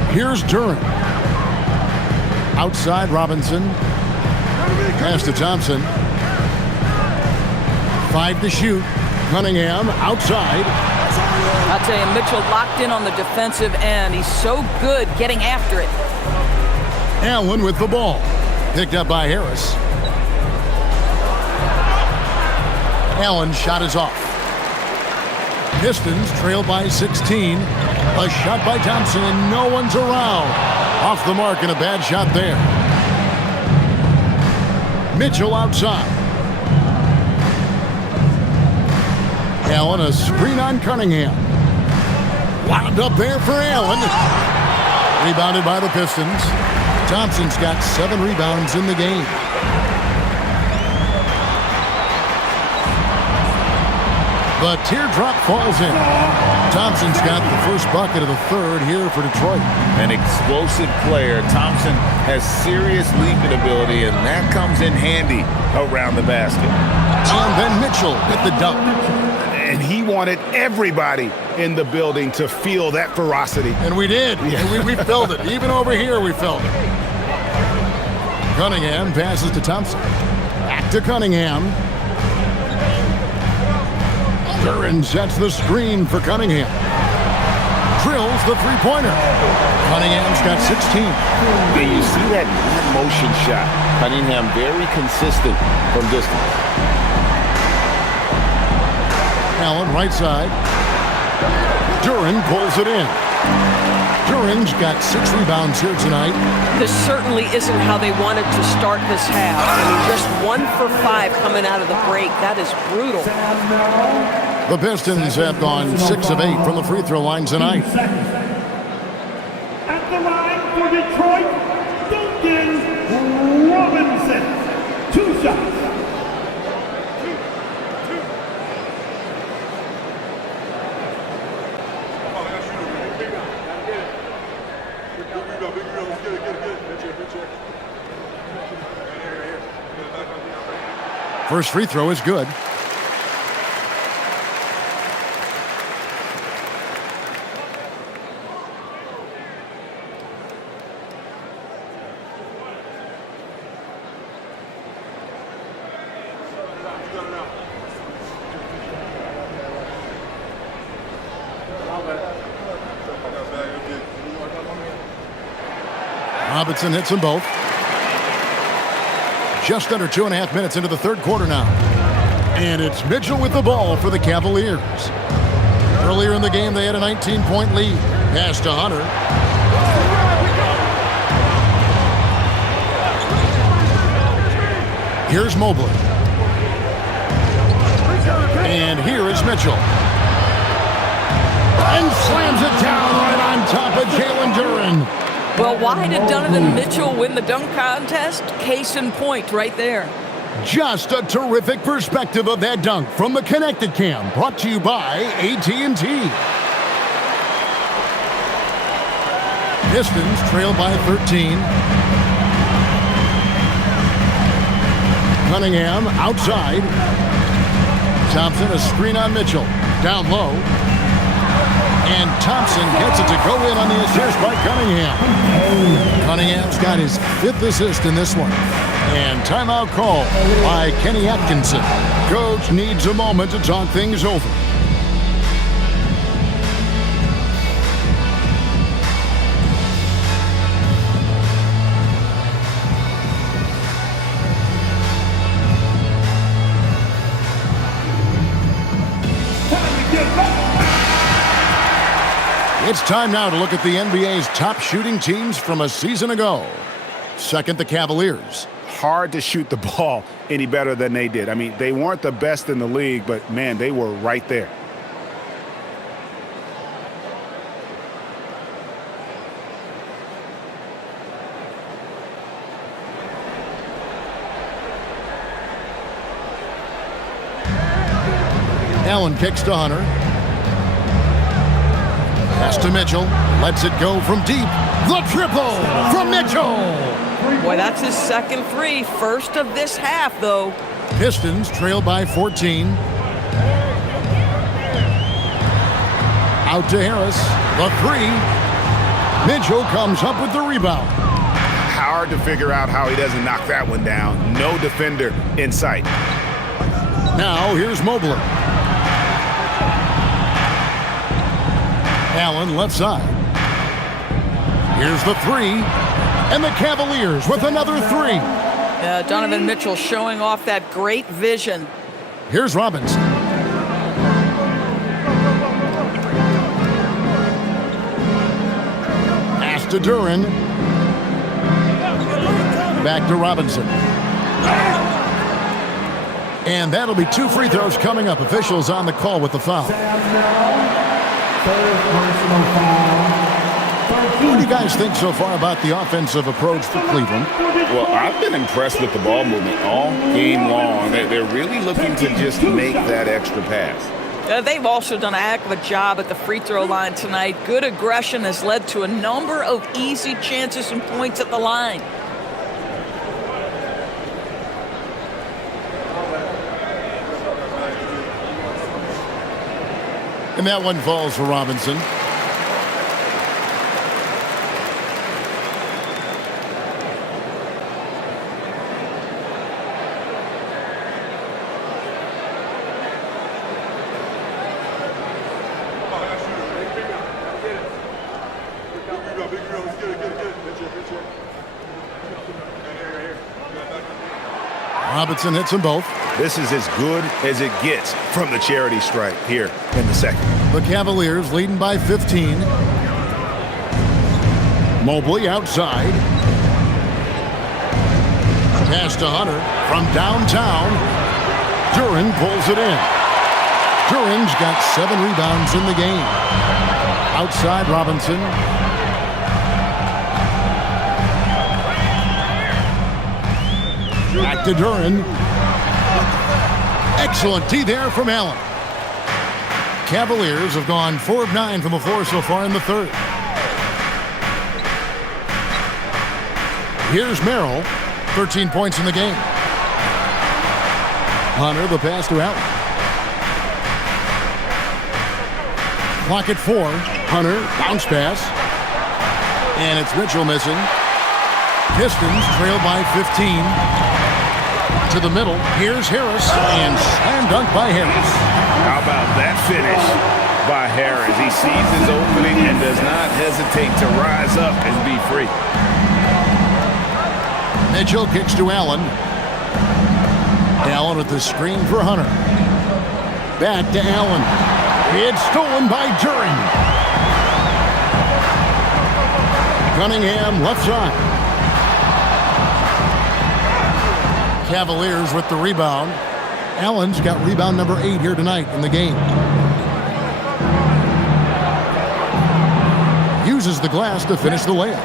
Here's Duran. Outside Robinson. Pass to Thompson. 5 to shoot. Cunningham outside. I'll tell you, Mitchell locked in on the defensive end. He's so good getting after it. Allen with the ball. Picked up by Harris. Allen's shot is off. Pistons trail by 16. A shot by Thompson, and no one's around. Off the mark, and a bad shot there. Mitchell outside. Allen, a screen on Cunningham. Wound up there for Allen. Rebounded by the Pistons. Thompson's got 7 rebounds in the game. The teardrop falls in. Thompson's got the first bucket of the third here for Detroit. An explosive player. Thompson has serious leaping ability, and that comes in handy around the basket. And then Mitchell with the dunk. And he wanted everybody in the building to feel that ferocity. And we did. Yeah. We felt it. Even over here, we felt it. Cunningham passes to Thompson. Back to Cunningham. Duran sets the screen for Cunningham. Drills the three-pointer. Cunningham's got 16. And you see that motion shot. Cunningham very consistent from distance. Allen right side. Duran pulls it in. Duran's got 6 rebounds here tonight. This certainly isn't how they wanted to start this half. I mean, just 1 for 5 coming out of the break. That is brutal. The Pistons have gone 6 of 8 from the free throw line tonight. At the line for Detroit, Duncan Robinson. 2 shots. First free throw is good. Robinson hits them both. Just under 2.5 minutes into the third quarter now. And it's Mitchell with the ball for the Cavaliers. Earlier in the game, they had a 19-point lead. Pass to Hunter. Here's Mobley. And here is Mitchell. And slams it down right on top of Jalen Duran. Well, why did Donovan Mitchell win the dunk contest? Case in point right there. Just a terrific perspective of that dunk from the Connected Cam, brought to you by AT&T. Pistons trail by 13. Cunningham outside. Thompson, a screen on Mitchell. Down low. And Thompson gets it to go in on the assist by Cunningham. Cunningham's got his 5th assist in this one. And timeout call by Kenny Atkinson. Coach needs a moment to talk things over. It's time now to look at the NBA's top shooting teams from a season ago. Second, the Cavaliers. Hard to shoot the ball any better than they did. I mean, they weren't the best in the league, but, man, they were right there. Allen kicks to Hunter. Pass to Mitchell. Lets it go from deep. The triple from Mitchell. Boy, that's his second three. First of this half, though. Pistons trail by 14. Out to Harris. The three. Mitchell comes up with the rebound. Hard to figure out how he doesn't knock that one down. No defender in sight. Now here's Mobley. Allen left side. Here's the three. And the Cavaliers with another three. Donovan Mitchell showing off that great vision. Here's Robinson. Pass to Duren. Back to Robinson. And that'll be 2 free throws coming up. Officials on the call with the foul. What do you guys think so far about the offensive approach for Cleveland? Well, I've been impressed with the ball movement all game long. They're really looking to just make that extra pass. They've also done a heck of a job at the free throw line tonight. Good aggression has led to a number of easy chances and points at the line. And that one falls for Robinson. Robinson hits them both. This is as good as it gets from the charity stripe here in the second. The Cavaliers leading by 15. Mobley outside. Pass to Hunter from downtown. Duren pulls it in. Duren's got 7 rebounds in the game. Outside Robinson. Back to Duren. Excellent D there from Allen. Cavaliers have gone 4 of 9 from the floor so far in the third. Here's Merrill, 13 points in the game. Hunter, the pass to Allen. Clock at 4. Hunter, bounce pass. And it's Mitchell missing. Pistons trail by 15. To the middle. Here's Harris. And slam dunk by Harris. How about that finish by Harris? He sees his opening and does not hesitate to rise up and be free. Mitchell kicks to Allen. Allen with the screen for Hunter. Back to Allen. It's stolen by Duren. Cunningham left side. Cavaliers with the rebound. Allen's got rebound number 8 here tonight in the game. Uses the glass to finish the layup.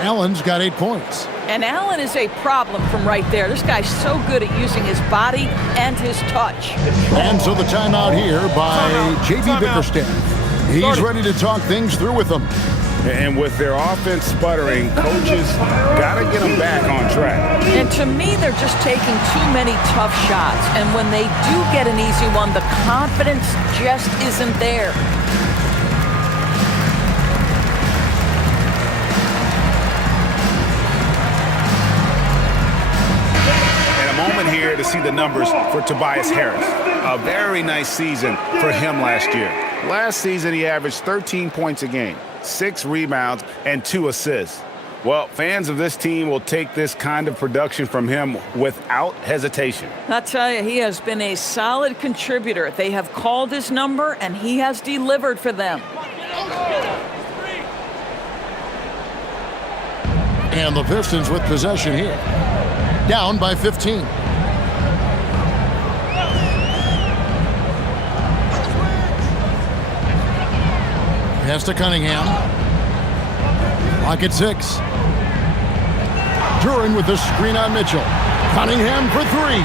Allen's got 8 points. And Allen is a problem from right there. This guy's so good at using his body and his touch. And so the timeout here by J.B. Bickerstaff. He's ready to talk things through with them. And with their offense sputtering, coaches got to get them back on track. And to me, they're just taking too many tough shots. And when they do get an easy one, the confidence just isn't there. And a moment here to see the numbers for Tobias Harris. A very nice season for him last year. Last season, he averaged 13 points a game. 6 rebounds, and 2 assists. Well, fans of this team will take this kind of production from him without hesitation. I'll tell you, he has been a solid contributor. They have called his number, and he has delivered for them. And the Pistons with possession here. Down by 15. Pass to Cunningham. Clock at 6. Duren with the screen on Mitchell. Cunningham for 3.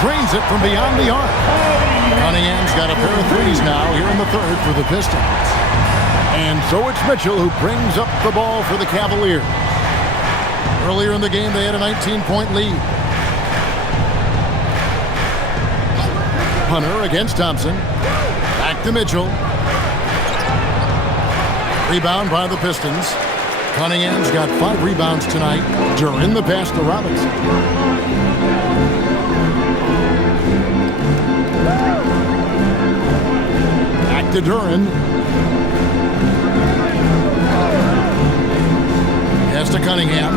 drains it from beyond the arc. Cunningham's got a pair of threes now here in the third for the Pistons. And so it's Mitchell who brings up the ball for the Cavaliers. Earlier in the game, they had a 19-point lead. Hunter against Thompson. Back to Mitchell. Rebound by the Pistons. Cunningham's got 5 rebounds tonight during the pass to Robinson. Back to Duran. Pass to Cunningham.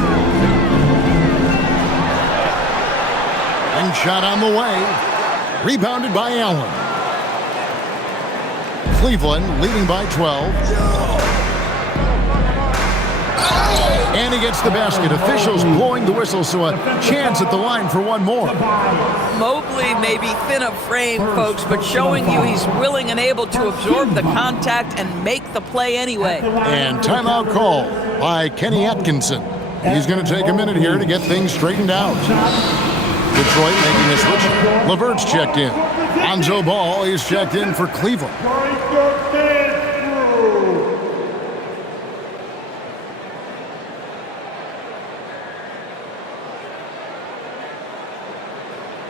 And shot on the way. Rebounded by Allen. Cleveland leading by 12. And he gets the basket. Officials blowing the whistle, so a chance at the line for one more. Mobley may be thin of frame, folks, but showing you he's willing and able to absorb the contact and make the play anyway. And timeout call by Kenny Atkinson. He's going to take a minute here to get things straightened out. Detroit making a switch. LeVert's checked in. Lonzo Ball is checked in for Cleveland.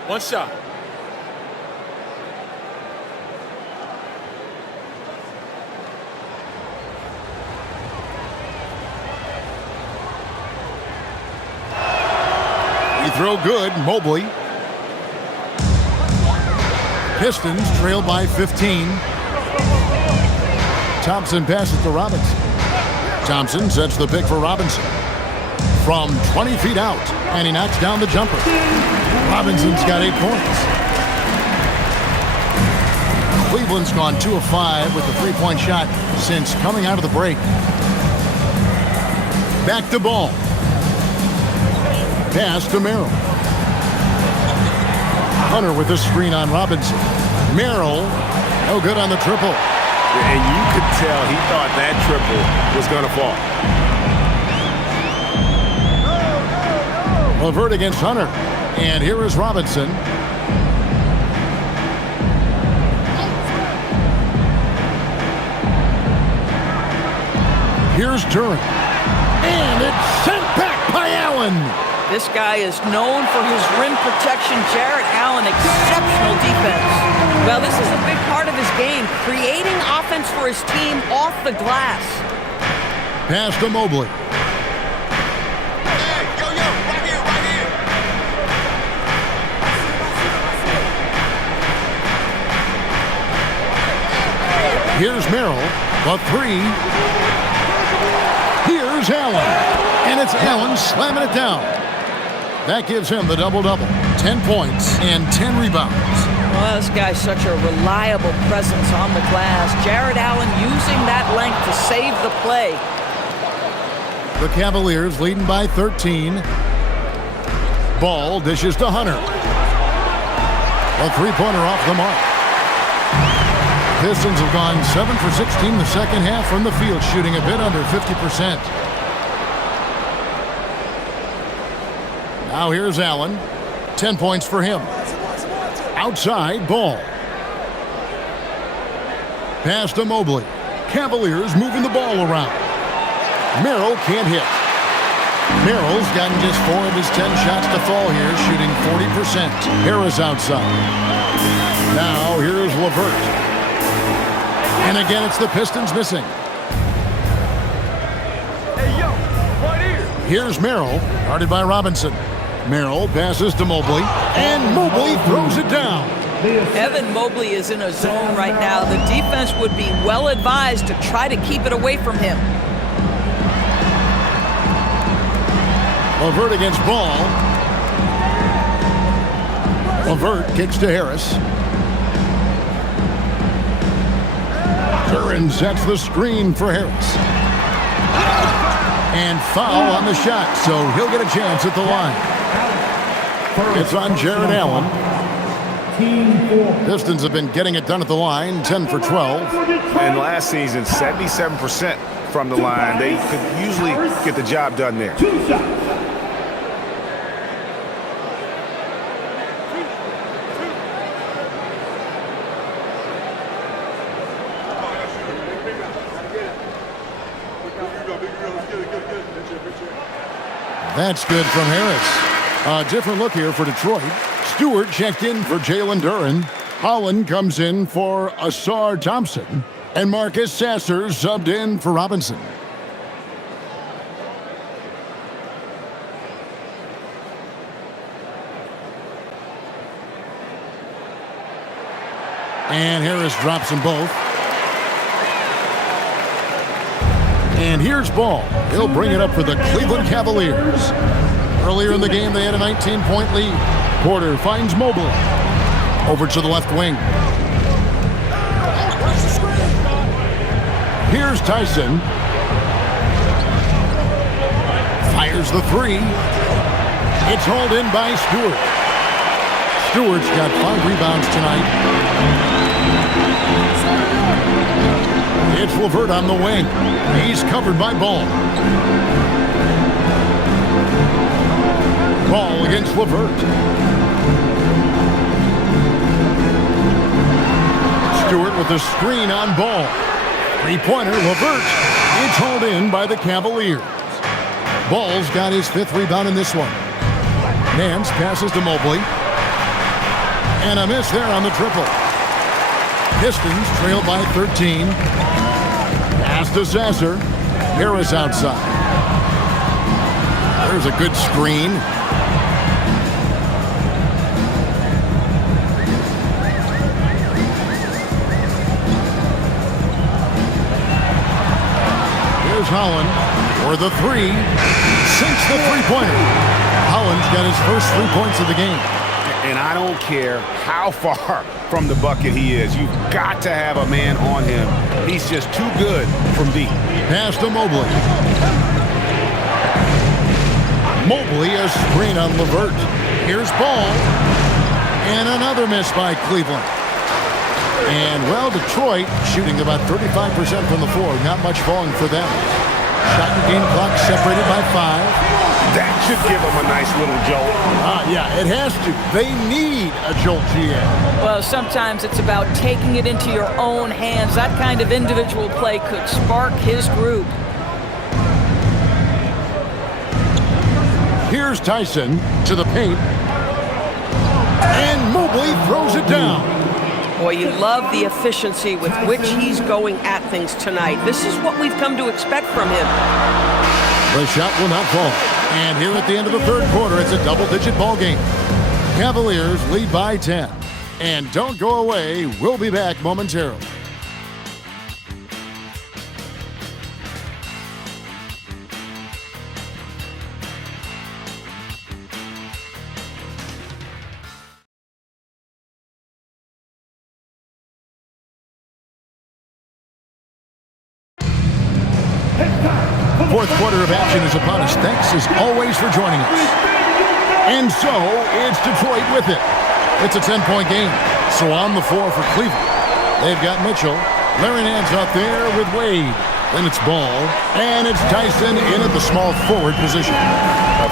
One shot. Free throw good. Mobley. Pistons trail by 15. Thompson passes to Robinson. Thompson sets the pick for Robinson. From 20 feet out, and he knocks down the jumper. Robinson's got 8 points. Cleveland's gone 2 of 5 with a 3-point shot since coming out of the break. Back to Ball. Pass to Merrill. Hunter with a screen on Robinson. Merrill, no good on the triple. And you could tell he thought that triple was going to fall. LeVert against Hunter. And here is Robinson. Here's Duran. And it's sent back by Allen. This guy is known for his rim protection. Jarrett Allen, exceptional defense. Well, this is a big part of his game, creating offense for his team off the glass. Pass to Mobley. Here's Merrill, the 3. Here's Allen, and it's Allen slamming it down. That gives him the double-double, 10 points and 10 rebounds. Well, this guy's such a reliable presence on the glass. Jarrett Allen using that length to save the play. The Cavaliers leading by 13. Ball dishes to Hunter. A 3-pointer off the mark. Pistons have gone 7 for 16 the second half from the field, shooting a bit under 50%. Now here's Allen. 10 points for him. Outside, Ball. Pass to Mobley. Cavaliers moving the ball around. Merrill can't hit. Merrill's gotten just 4 of his 10 shots to fall here, shooting 40%. Harris outside. Now here's LeVert. And again, it's the Pistons missing. Hey, yo, right here. Here's Merrill, guarded by Robinson. Merrill passes to Mobley, and Mobley throws it down. Evan Mobley is in a zone right now. The defense would be well advised to try to keep it away from him. LeVert against Ball. LeVert kicks to Harris. Duran sets the screen for Harris. And foul on the shot, so he'll get a chance at the line. It's on Jarrett Allen. Pistons have been getting it done at the line, 10 for 12. And last season, 77% from the line. They could usually get the job done there. That's good from Harris. A different look here for Detroit. Stewart checked in for Jalen Duren. Holland comes in for Asar Thompson. And Marcus Sasser subbed in for Robinson. And Harris drops them both. And here's Ball. He'll bring it up for the Cleveland Cavaliers. Earlier in the game, they had a 19-point lead. Porter finds Mobley. Over to the left wing. Here's Tyson. Fires the three. It's hauled in by Stewart. Stewart's got 5 rebounds tonight. It's LeVert on the wing. He's covered by Ball. Ball against LeVert. Stewart with the screen on Ball. Three-pointer, LeVert. It's hauled in by the Cavaliers. Ball's got his 5th rebound in this one. Nance passes to Mobley. And a miss there on the triple. Pistons trail by 13. Pass to Sasser. Harris outside. There's a good screen. Here's Holland for the three. Sinks the three-pointer. Holland's got his first 3 points of the game. And I don't care how far from the bucket he is. You've got to have a man on him. He's just too good from deep. Pass to Mobley. Mobley, a screen on LeVert. Here's Ball. And another miss by Cleveland. And, well, Detroit shooting about 35% from the floor. Not much falling for them. Shot and game clock separated by 5. That should give them a nice little jolt. Yeah, it has to. They need a jolt, GM. Well, sometimes it's about taking it into your own hands. That kind of individual play could spark his group. Here's Tyson to the paint. And Mobley throws it down. Boy, you love the efficiency with which he's going at things tonight. This is what we've come to expect from him. The shot will not fall. And here at the end of the third quarter, it's a double-digit ball game. Cavaliers lead by 10. And don't go away. We'll be back momentarily. Fourth quarter of action is upon us. Thanks as always for joining us. And so it's Detroit with it. It's a 10-point game. So on the floor for Cleveland, they've got Mitchell. Larry Nance out there with Wade. Then it's Ball. And it's Tyson in at the small forward position.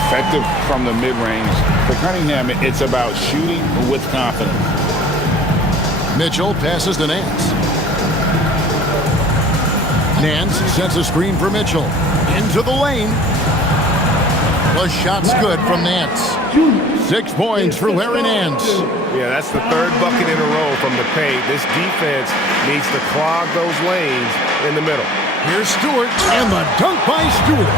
Effective from the mid-range. For Cunningham, it's about shooting with confidence. Mitchell passes to Nance. Nance sets a screen for Mitchell. Into the lane. The shot's good from Nance. 6 points for Larry Nance. Yeah, that's the 3rd bucket in a row from the paint. This defense needs to clog those lanes in the middle. Here's Stewart, and the dunk by Stewart.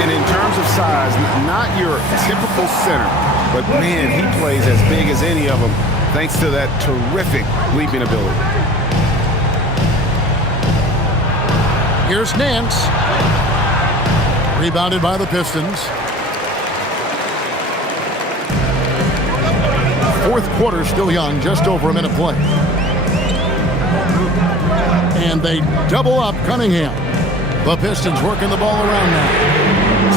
And in terms of size, not your typical center, but man, he plays as big as any of them thanks to that terrific leaping ability. Here's Nance. Rebounded by the Pistons. Fourth quarter still young, just over a minute play. And they double up Cunningham. The Pistons working the ball around now.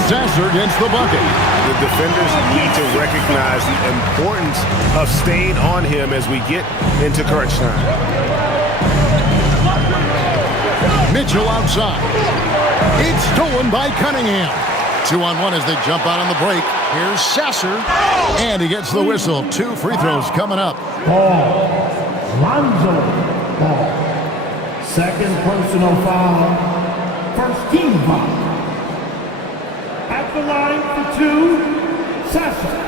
Sasser gets the bucket. The defenders need to recognize the importance of staying on him as we get into crunch time. Mitchell outside. It's stolen by Cunningham. 2-on-1 as they jump out on the break. Here's Sasser. And he gets the whistle. 2 free throws coming up. Ball. Lonzo Ball. Second personal foul. First team foul. At the line for two, Sasha.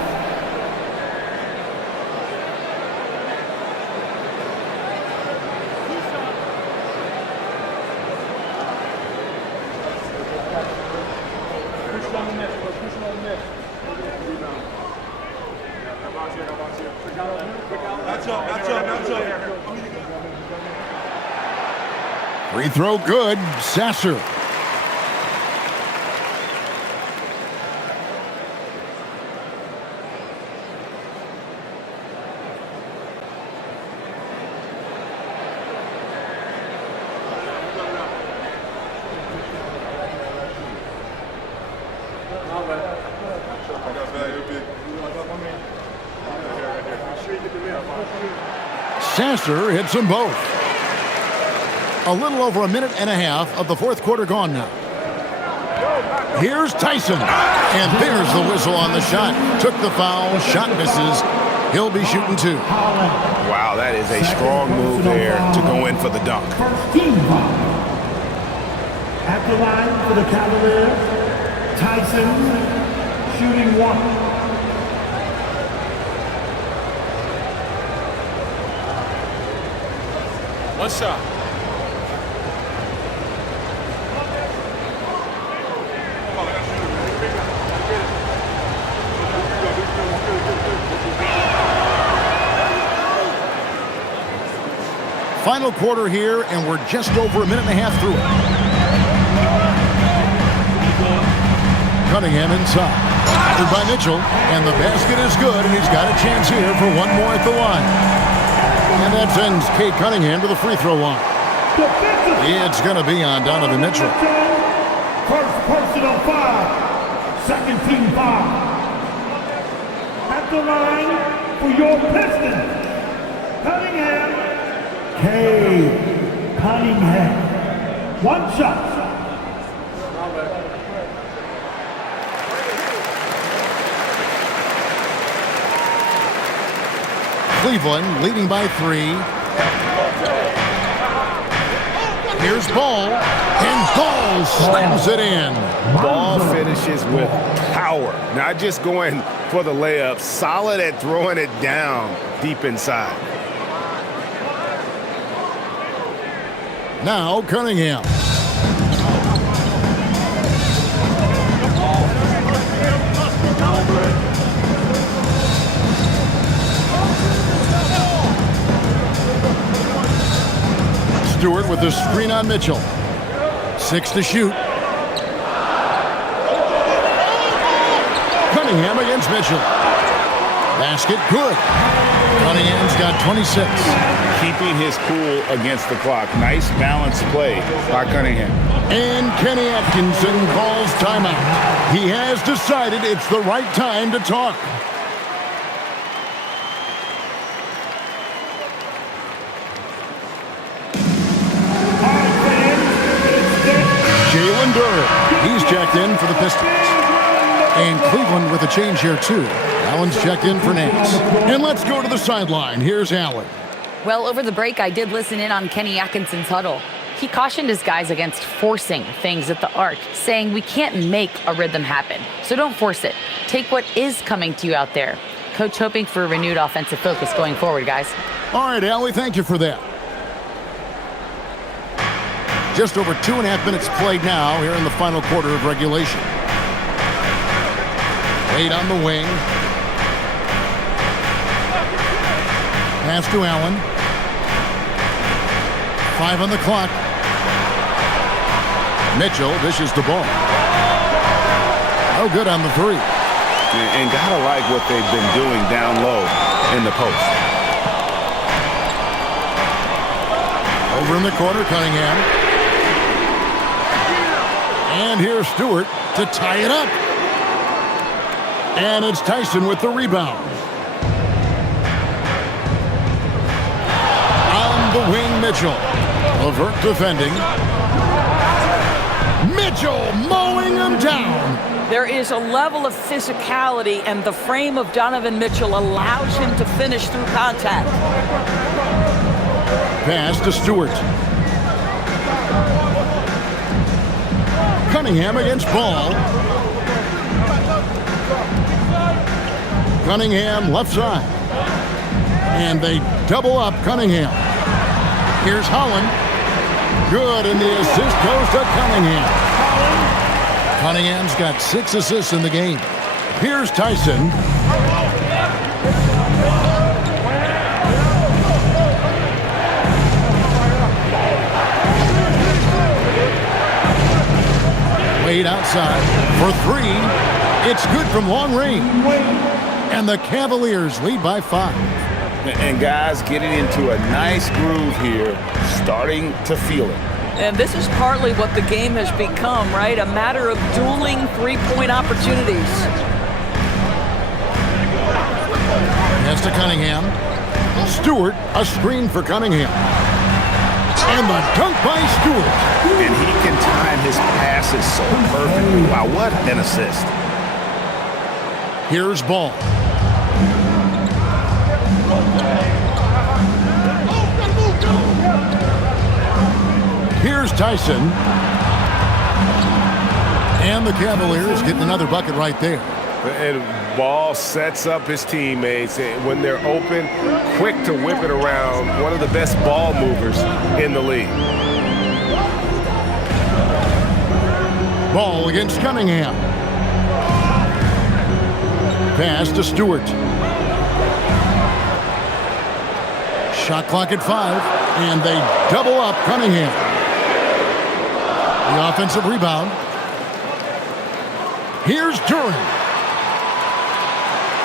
Free throw good. Sasser. Sasser hits them both. A little over a minute and a half of the fourth quarter gone now. Here's Tyson. And there's the whistle on the shot. Took the foul. Shot misses. He'll be shooting two. Wow, that is a strong move there to go in for the dunk. First team foul. At the line for the Cavaliers, Tyson shooting one. One shot. Final quarter here, and we're just over a minute and a half through it. Cunningham inside. Batted by Mitchell, and the basket is good, and he's got a chance here for one more at the line. And that sends Kate Cunningham to the free throw line. It's going to be on Donovan Mitchell. First personal foul. Second team foul. At the line for your Pistons, Cunningham. Kate Cunningham. One shot. Cleveland leading by 3. Here's Ball, and Ball slams it in. Ball finishes with power, not just going for the layup, solid at throwing it down deep inside. Now Cunningham. Stewart with the screen on Mitchell. 6 to shoot. Cunningham against Mitchell. Basket good. Cunningham's got 26. Keeping his cool against the clock. Nice balanced play by Cunningham. And Kenny Atkinson calls timeout. He has decided it's the right time to talk. Jalen Durr, he's checked in for the Pistons. And Cleveland with a change here, too. Allen's checked in for Nance. And let's go to the sideline. Here's Allen. Well, over the break, I did listen in on Kenny Atkinson's huddle. He cautioned his guys against forcing things at the arc, saying we can't make a rhythm happen, so don't force it. Take what is coming to you out there. Coach hoping for a renewed offensive focus going forward, guys. All right, Allie, thank you for that. Just over 2.5 minutes played now here in the final quarter of regulation. Wade on the wing. Pass to Allen. 5 on the clock. Mitchell dishes the ball. No good on the 3. And gotta like what they've been doing down low in the post. Over in the corner, Cunningham. And here's Stewart to tie it up. And it's Tyson with the rebound. On the wing, Mitchell. Levert defending. Mitchell mowing him down. There is a level of physicality, and the frame of Donovan Mitchell allows him to finish through contact. Pass to Stewart. Cunningham against Ball. Cunningham left side. And they double up Cunningham. Here's Holland. Good, and the assist goes to Cunningham. Cunningham's got 6 assists in the game. Here's Tyson. Wade outside for 3. It's good from long range. And the Cavaliers lead by 5. And guys getting into a nice groove here, starting to feel it. And this is partly what the game has become, right? A matter of dueling three-point opportunities. Pass to Cunningham. Stewart, a screen for Cunningham. And the dunk by Stewart. And he can time his passes so perfectly. Wow, what an assist. Here's Ball. Here's Tyson. And the Cavaliers getting another bucket right there. And Ball sets up his teammates when they're open, quick to whip it around. One of the best ball movers in the league. Ball against Cunningham. Pass to Stewart. Shot clock at 5, and they double up Cunningham. The offensive rebound. Here's Duran.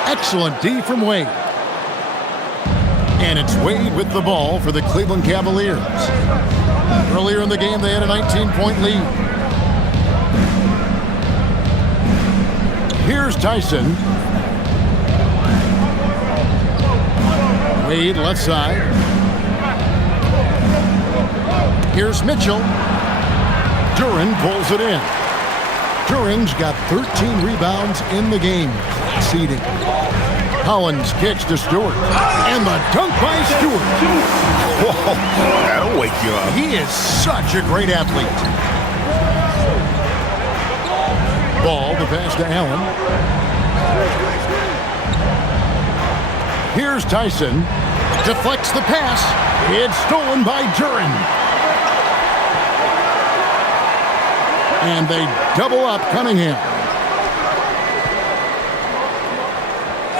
Excellent D from Wade. And it's Wade with the ball for the Cleveland Cavaliers. Earlier in the game, they had a 19-point lead. Here's Tyson. Wade left side. Here's Mitchell. Duran pulls it in. Duran's got 13 rebounds in the game. Seeding. Collins kicks to Stewart. And the dunk by Stewart. Whoa, that'll wake you up. He is such a great athlete. Ball, the pass to Allen. Here's Tyson. Deflects the pass. It's stolen by Duran. And they double up Cunningham.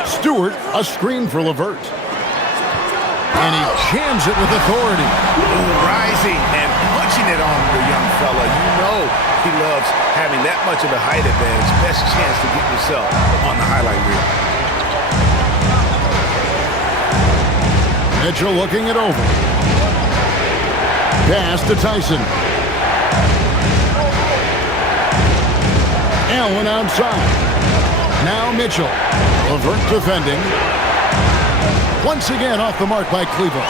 Stewart, a screen for LeVert. And he jams it with authority. Rising and punching it on the young fella. You know he loves having that much of a height advantage. Best chance to get yourself on the highlight reel. Mitchell looking it over. Pass to Tyson. Allen outside. Now Mitchell. LeVert defending. Once again off the mark by Cleveland.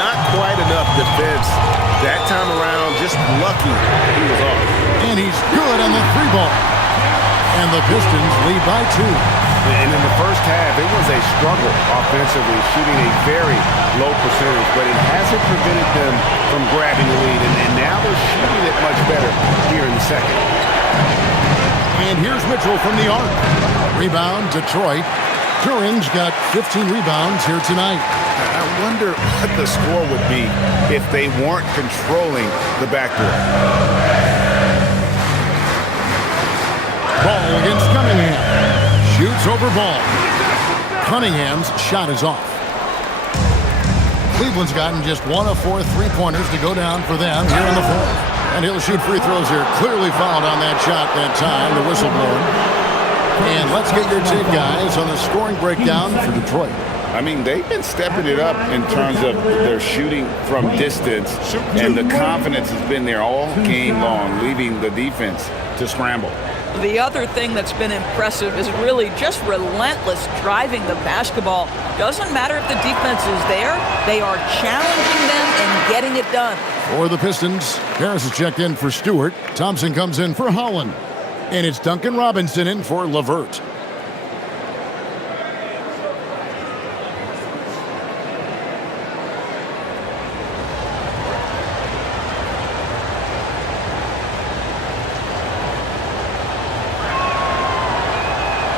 Not quite enough defense that time around. Just lucky he was off. And he's good on the 3-ball. And the Pistons lead by 2. And in the first half, it was a struggle offensively, shooting a very low percentage, but it hasn't prevented them from grabbing the lead. And now they're shooting it much better here in the second. And here's Mitchell from the arc. Rebound, Detroit. Duran's got 15 rebounds here tonight. I wonder what the score would be if they weren't controlling the backdoor. Ball against Cunningham. Shoots over Ball. Cunningham's shot is off. Cleveland's gotten just 1 of 4 3-pointers to go down for them here in the fourth. And he'll shoot free throws here. Clearly fouled on that shot that time, the whistle blowing. And let's get your take, guys, on the scoring breakdown for Detroit. I mean, they've been stepping it up in terms of their shooting from distance, and the confidence has been there all game long, leaving the defense to scramble. The other thing that's been impressive is really just relentless driving the basketball. Doesn't matter if the defense is there, they are challenging them and getting it done. For the Pistons, Harris is checked in for Stewart. Thompson comes in for Holland. And it's Duncan Robinson in for LeVert.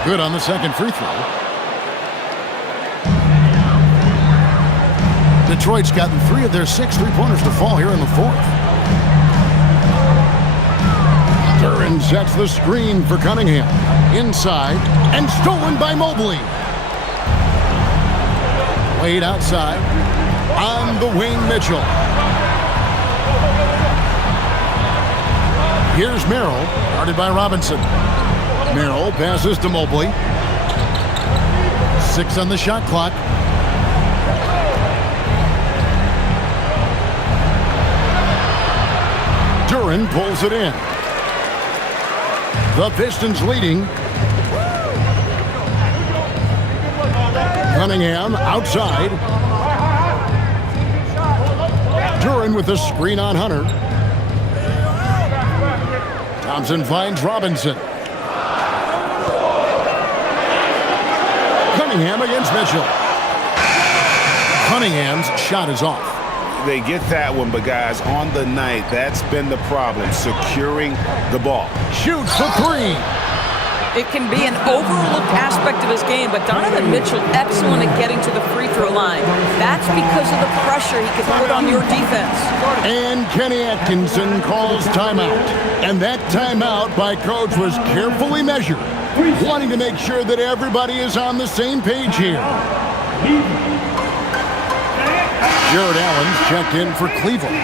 Good on the second free throw. Detroit's gotten 3 of their 6 3-pointers to fall here in the fourth. Duren sets the screen for Cunningham. Inside, and stolen by Mobley. Wade outside. On the wing, Mitchell. Here's Merrill, guarded by Robinson. Merrill passes to Mobley. 6 on the shot clock. Duren pulls it in. The Pistons leading. Cunningham outside. Duren with the screen on Hunter. Thompson finds Robinson. Cunningham against Mitchell. Cunningham's shot is off. They get that one, but guys, on the night, that's been the problem, securing the ball. Shoots for 3. It can be an overlooked aspect of his game, but Donovan Mitchell excellent at getting to the free throw line. That's because of the pressure he can put on your defense. And Kenny Atkinson calls timeout. And that timeout by coach was carefully measured, wanting to make sure that everybody is on the same page here. Jared Allen's checked in for Cleveland.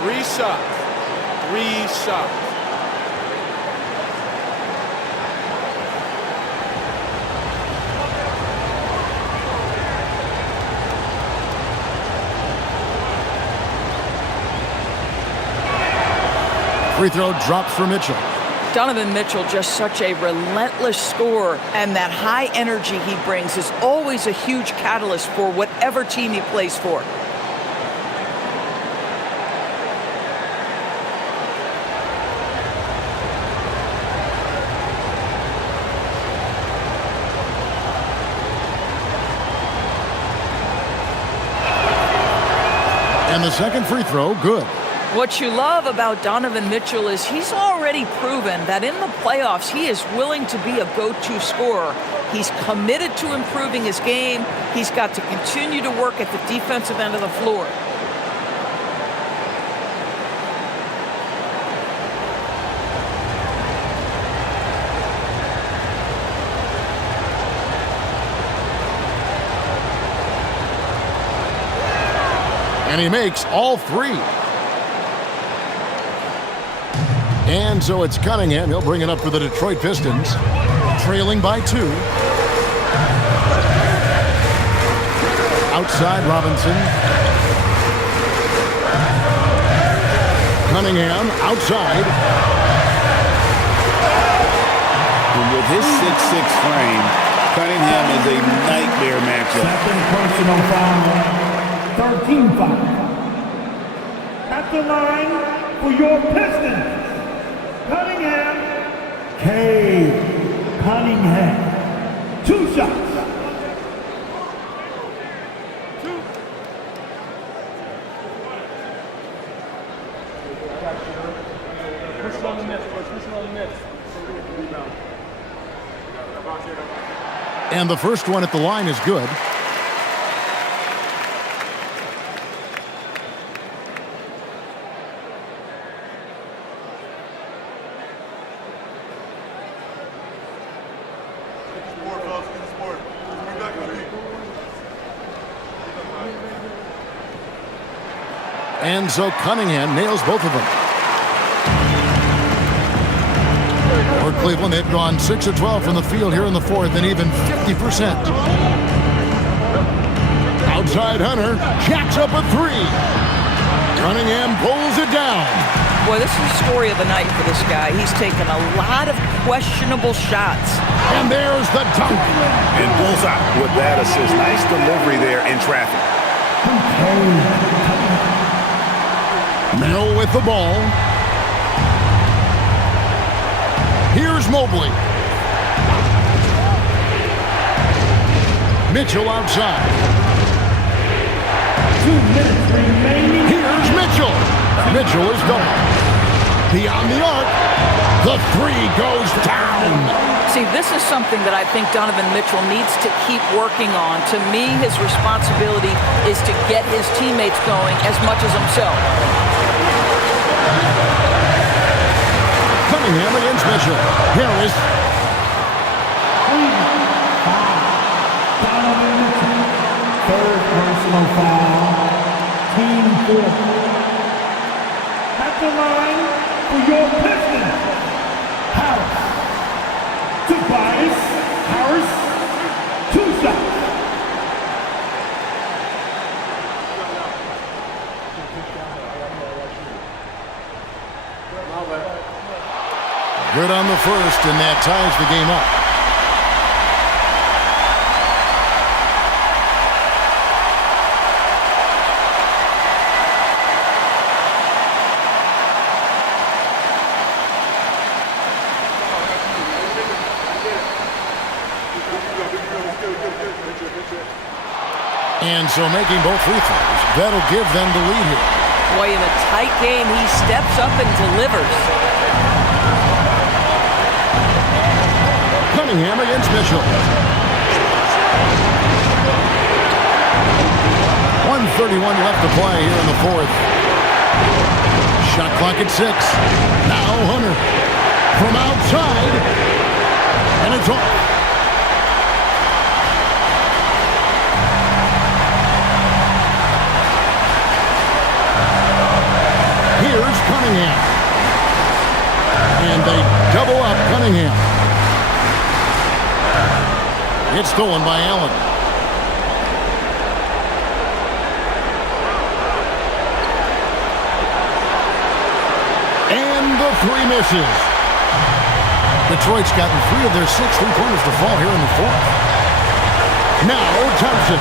Three shots. Free throw drops for Mitchell. Donovan Mitchell, just such a relentless scorer, and that high energy he brings is always a huge catalyst for whatever team he plays for. And the second free throw, good. What you love about Donovan Mitchell is he's already proven that in the playoffs he is willing to be a go-to scorer. He's committed to improving his game. He's got to continue to work at the defensive end of the floor. And he makes all 3. And so it's Cunningham. He'll bring it up for the Detroit Pistons, trailing by 2. Outside Robinson. Cunningham outside. And with his 6'6" frame, Cunningham is a nightmare matchup. Second personal foul, 13 foul. At the line for your Pistons, Cunningham. Cunningham. 2 shots. And the first one at the line is good. And so Cunningham nails both of them. For Cleveland, they've gone 6 of 12 from the field here in the fourth and even 50%. Outside Hunter, jacks up a 3. Cunningham pulls it down. Boy, this is the story of the night for this guy. He's taken a lot of questionable shots. And there's the dunk. And bullseye with that assist. Nice delivery there in traffic. Merrill with the ball. Here's Mobley. Mitchell outside. 2 minutes remaining. Here's Mitchell. Mitchell is double. Beyond the arc. The three goes down. See, this is something that I think Donovan Mitchell needs to keep working on. To me, his responsibility is to get his teammates going as much as himself. Cunningham against Mitchell. Harris. Donovan Mitchell, third personal foul, team fourth. At the line for your Pistons, Tobias Harris, 2 shots. Good on the first, and that ties the game up. And so making both free throws, that'll give them the lead here. Boy, in a tight game, he steps up and delivers. Cunningham against Mitchell. 1:31 left to play here in the fourth. Shot clock at 6. Now Hunter from outside. And it's off. Here's Cunningham. And they double up Cunningham. It's stolen by Allen. And the three misses. Detroit's gotten 3 of their 6 3-pointers to fall here in the fourth. Now Thompson.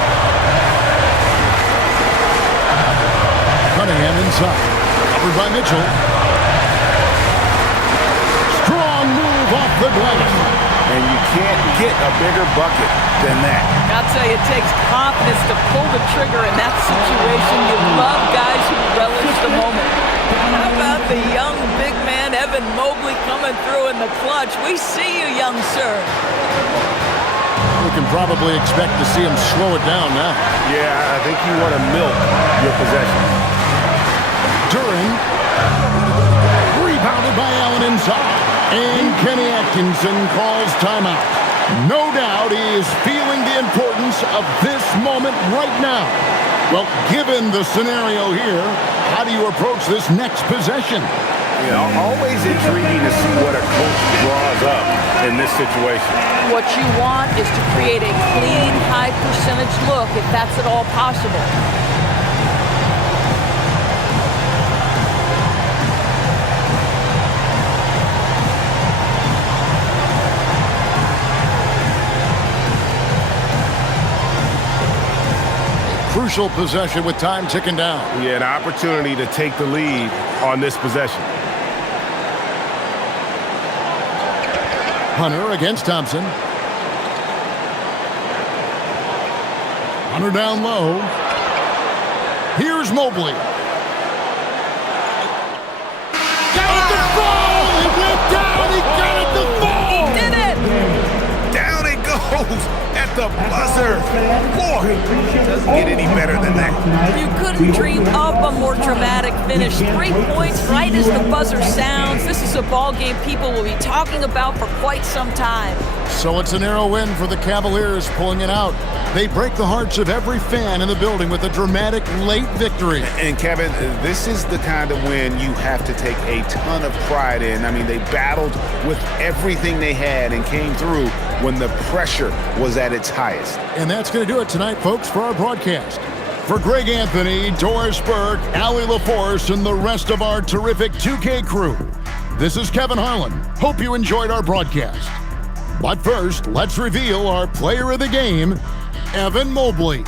Cunningham inside. Covered by Mitchell. Strong move off the glass. And you can't get a bigger bucket than that. I'll tell you, it takes confidence to pull the trigger in that situation. You love guys who relish the moment. How about the young big man, Evan Mobley, coming through in the clutch? We see you, young sir. We can probably expect to see him slow it down now. Yeah, I think you want to milk your possession. Duran. Rebounded by Allen inside. And Kenny Atkinson calls timeout. No doubt he is feeling the importance of this moment right now. Well, given the scenario here, how do you approach this next possession? You know, always intriguing to see what a coach draws up in this situation. What you want is to create a clean, high-percentage look, if that's at all possible. Crucial possession with time ticking down. Yeah, an opportunity to take the lead on this possession. Hunter against Thompson. Hunter down low. Here's Mobley. Got it to fall! He went down! He got it to fall! He did it! Down it goes at the buzzer. Boy, doesn't get any better than that. You couldn't dream up a more dramatic finish. 3 points right as the buzzer sounds. This is a ball game people will be talking about for quite some time. So it's a narrow win for the Cavaliers, pulling it out. They break the hearts of every fan in the building with a dramatic late victory. And Kevin, this is the kind of win you have to take a ton of pride in. I mean, they battled with everything they had and came through when the pressure was at its highest. And that's going to do it tonight, folks, for our broadcast. For Greg Anthony, Doris Burke, Allie LaForce, and the rest of our terrific 2K crew, this is Kevin Harlan. Hope you enjoyed our broadcast. But first, let's reveal our player of the game, Evan Mobley.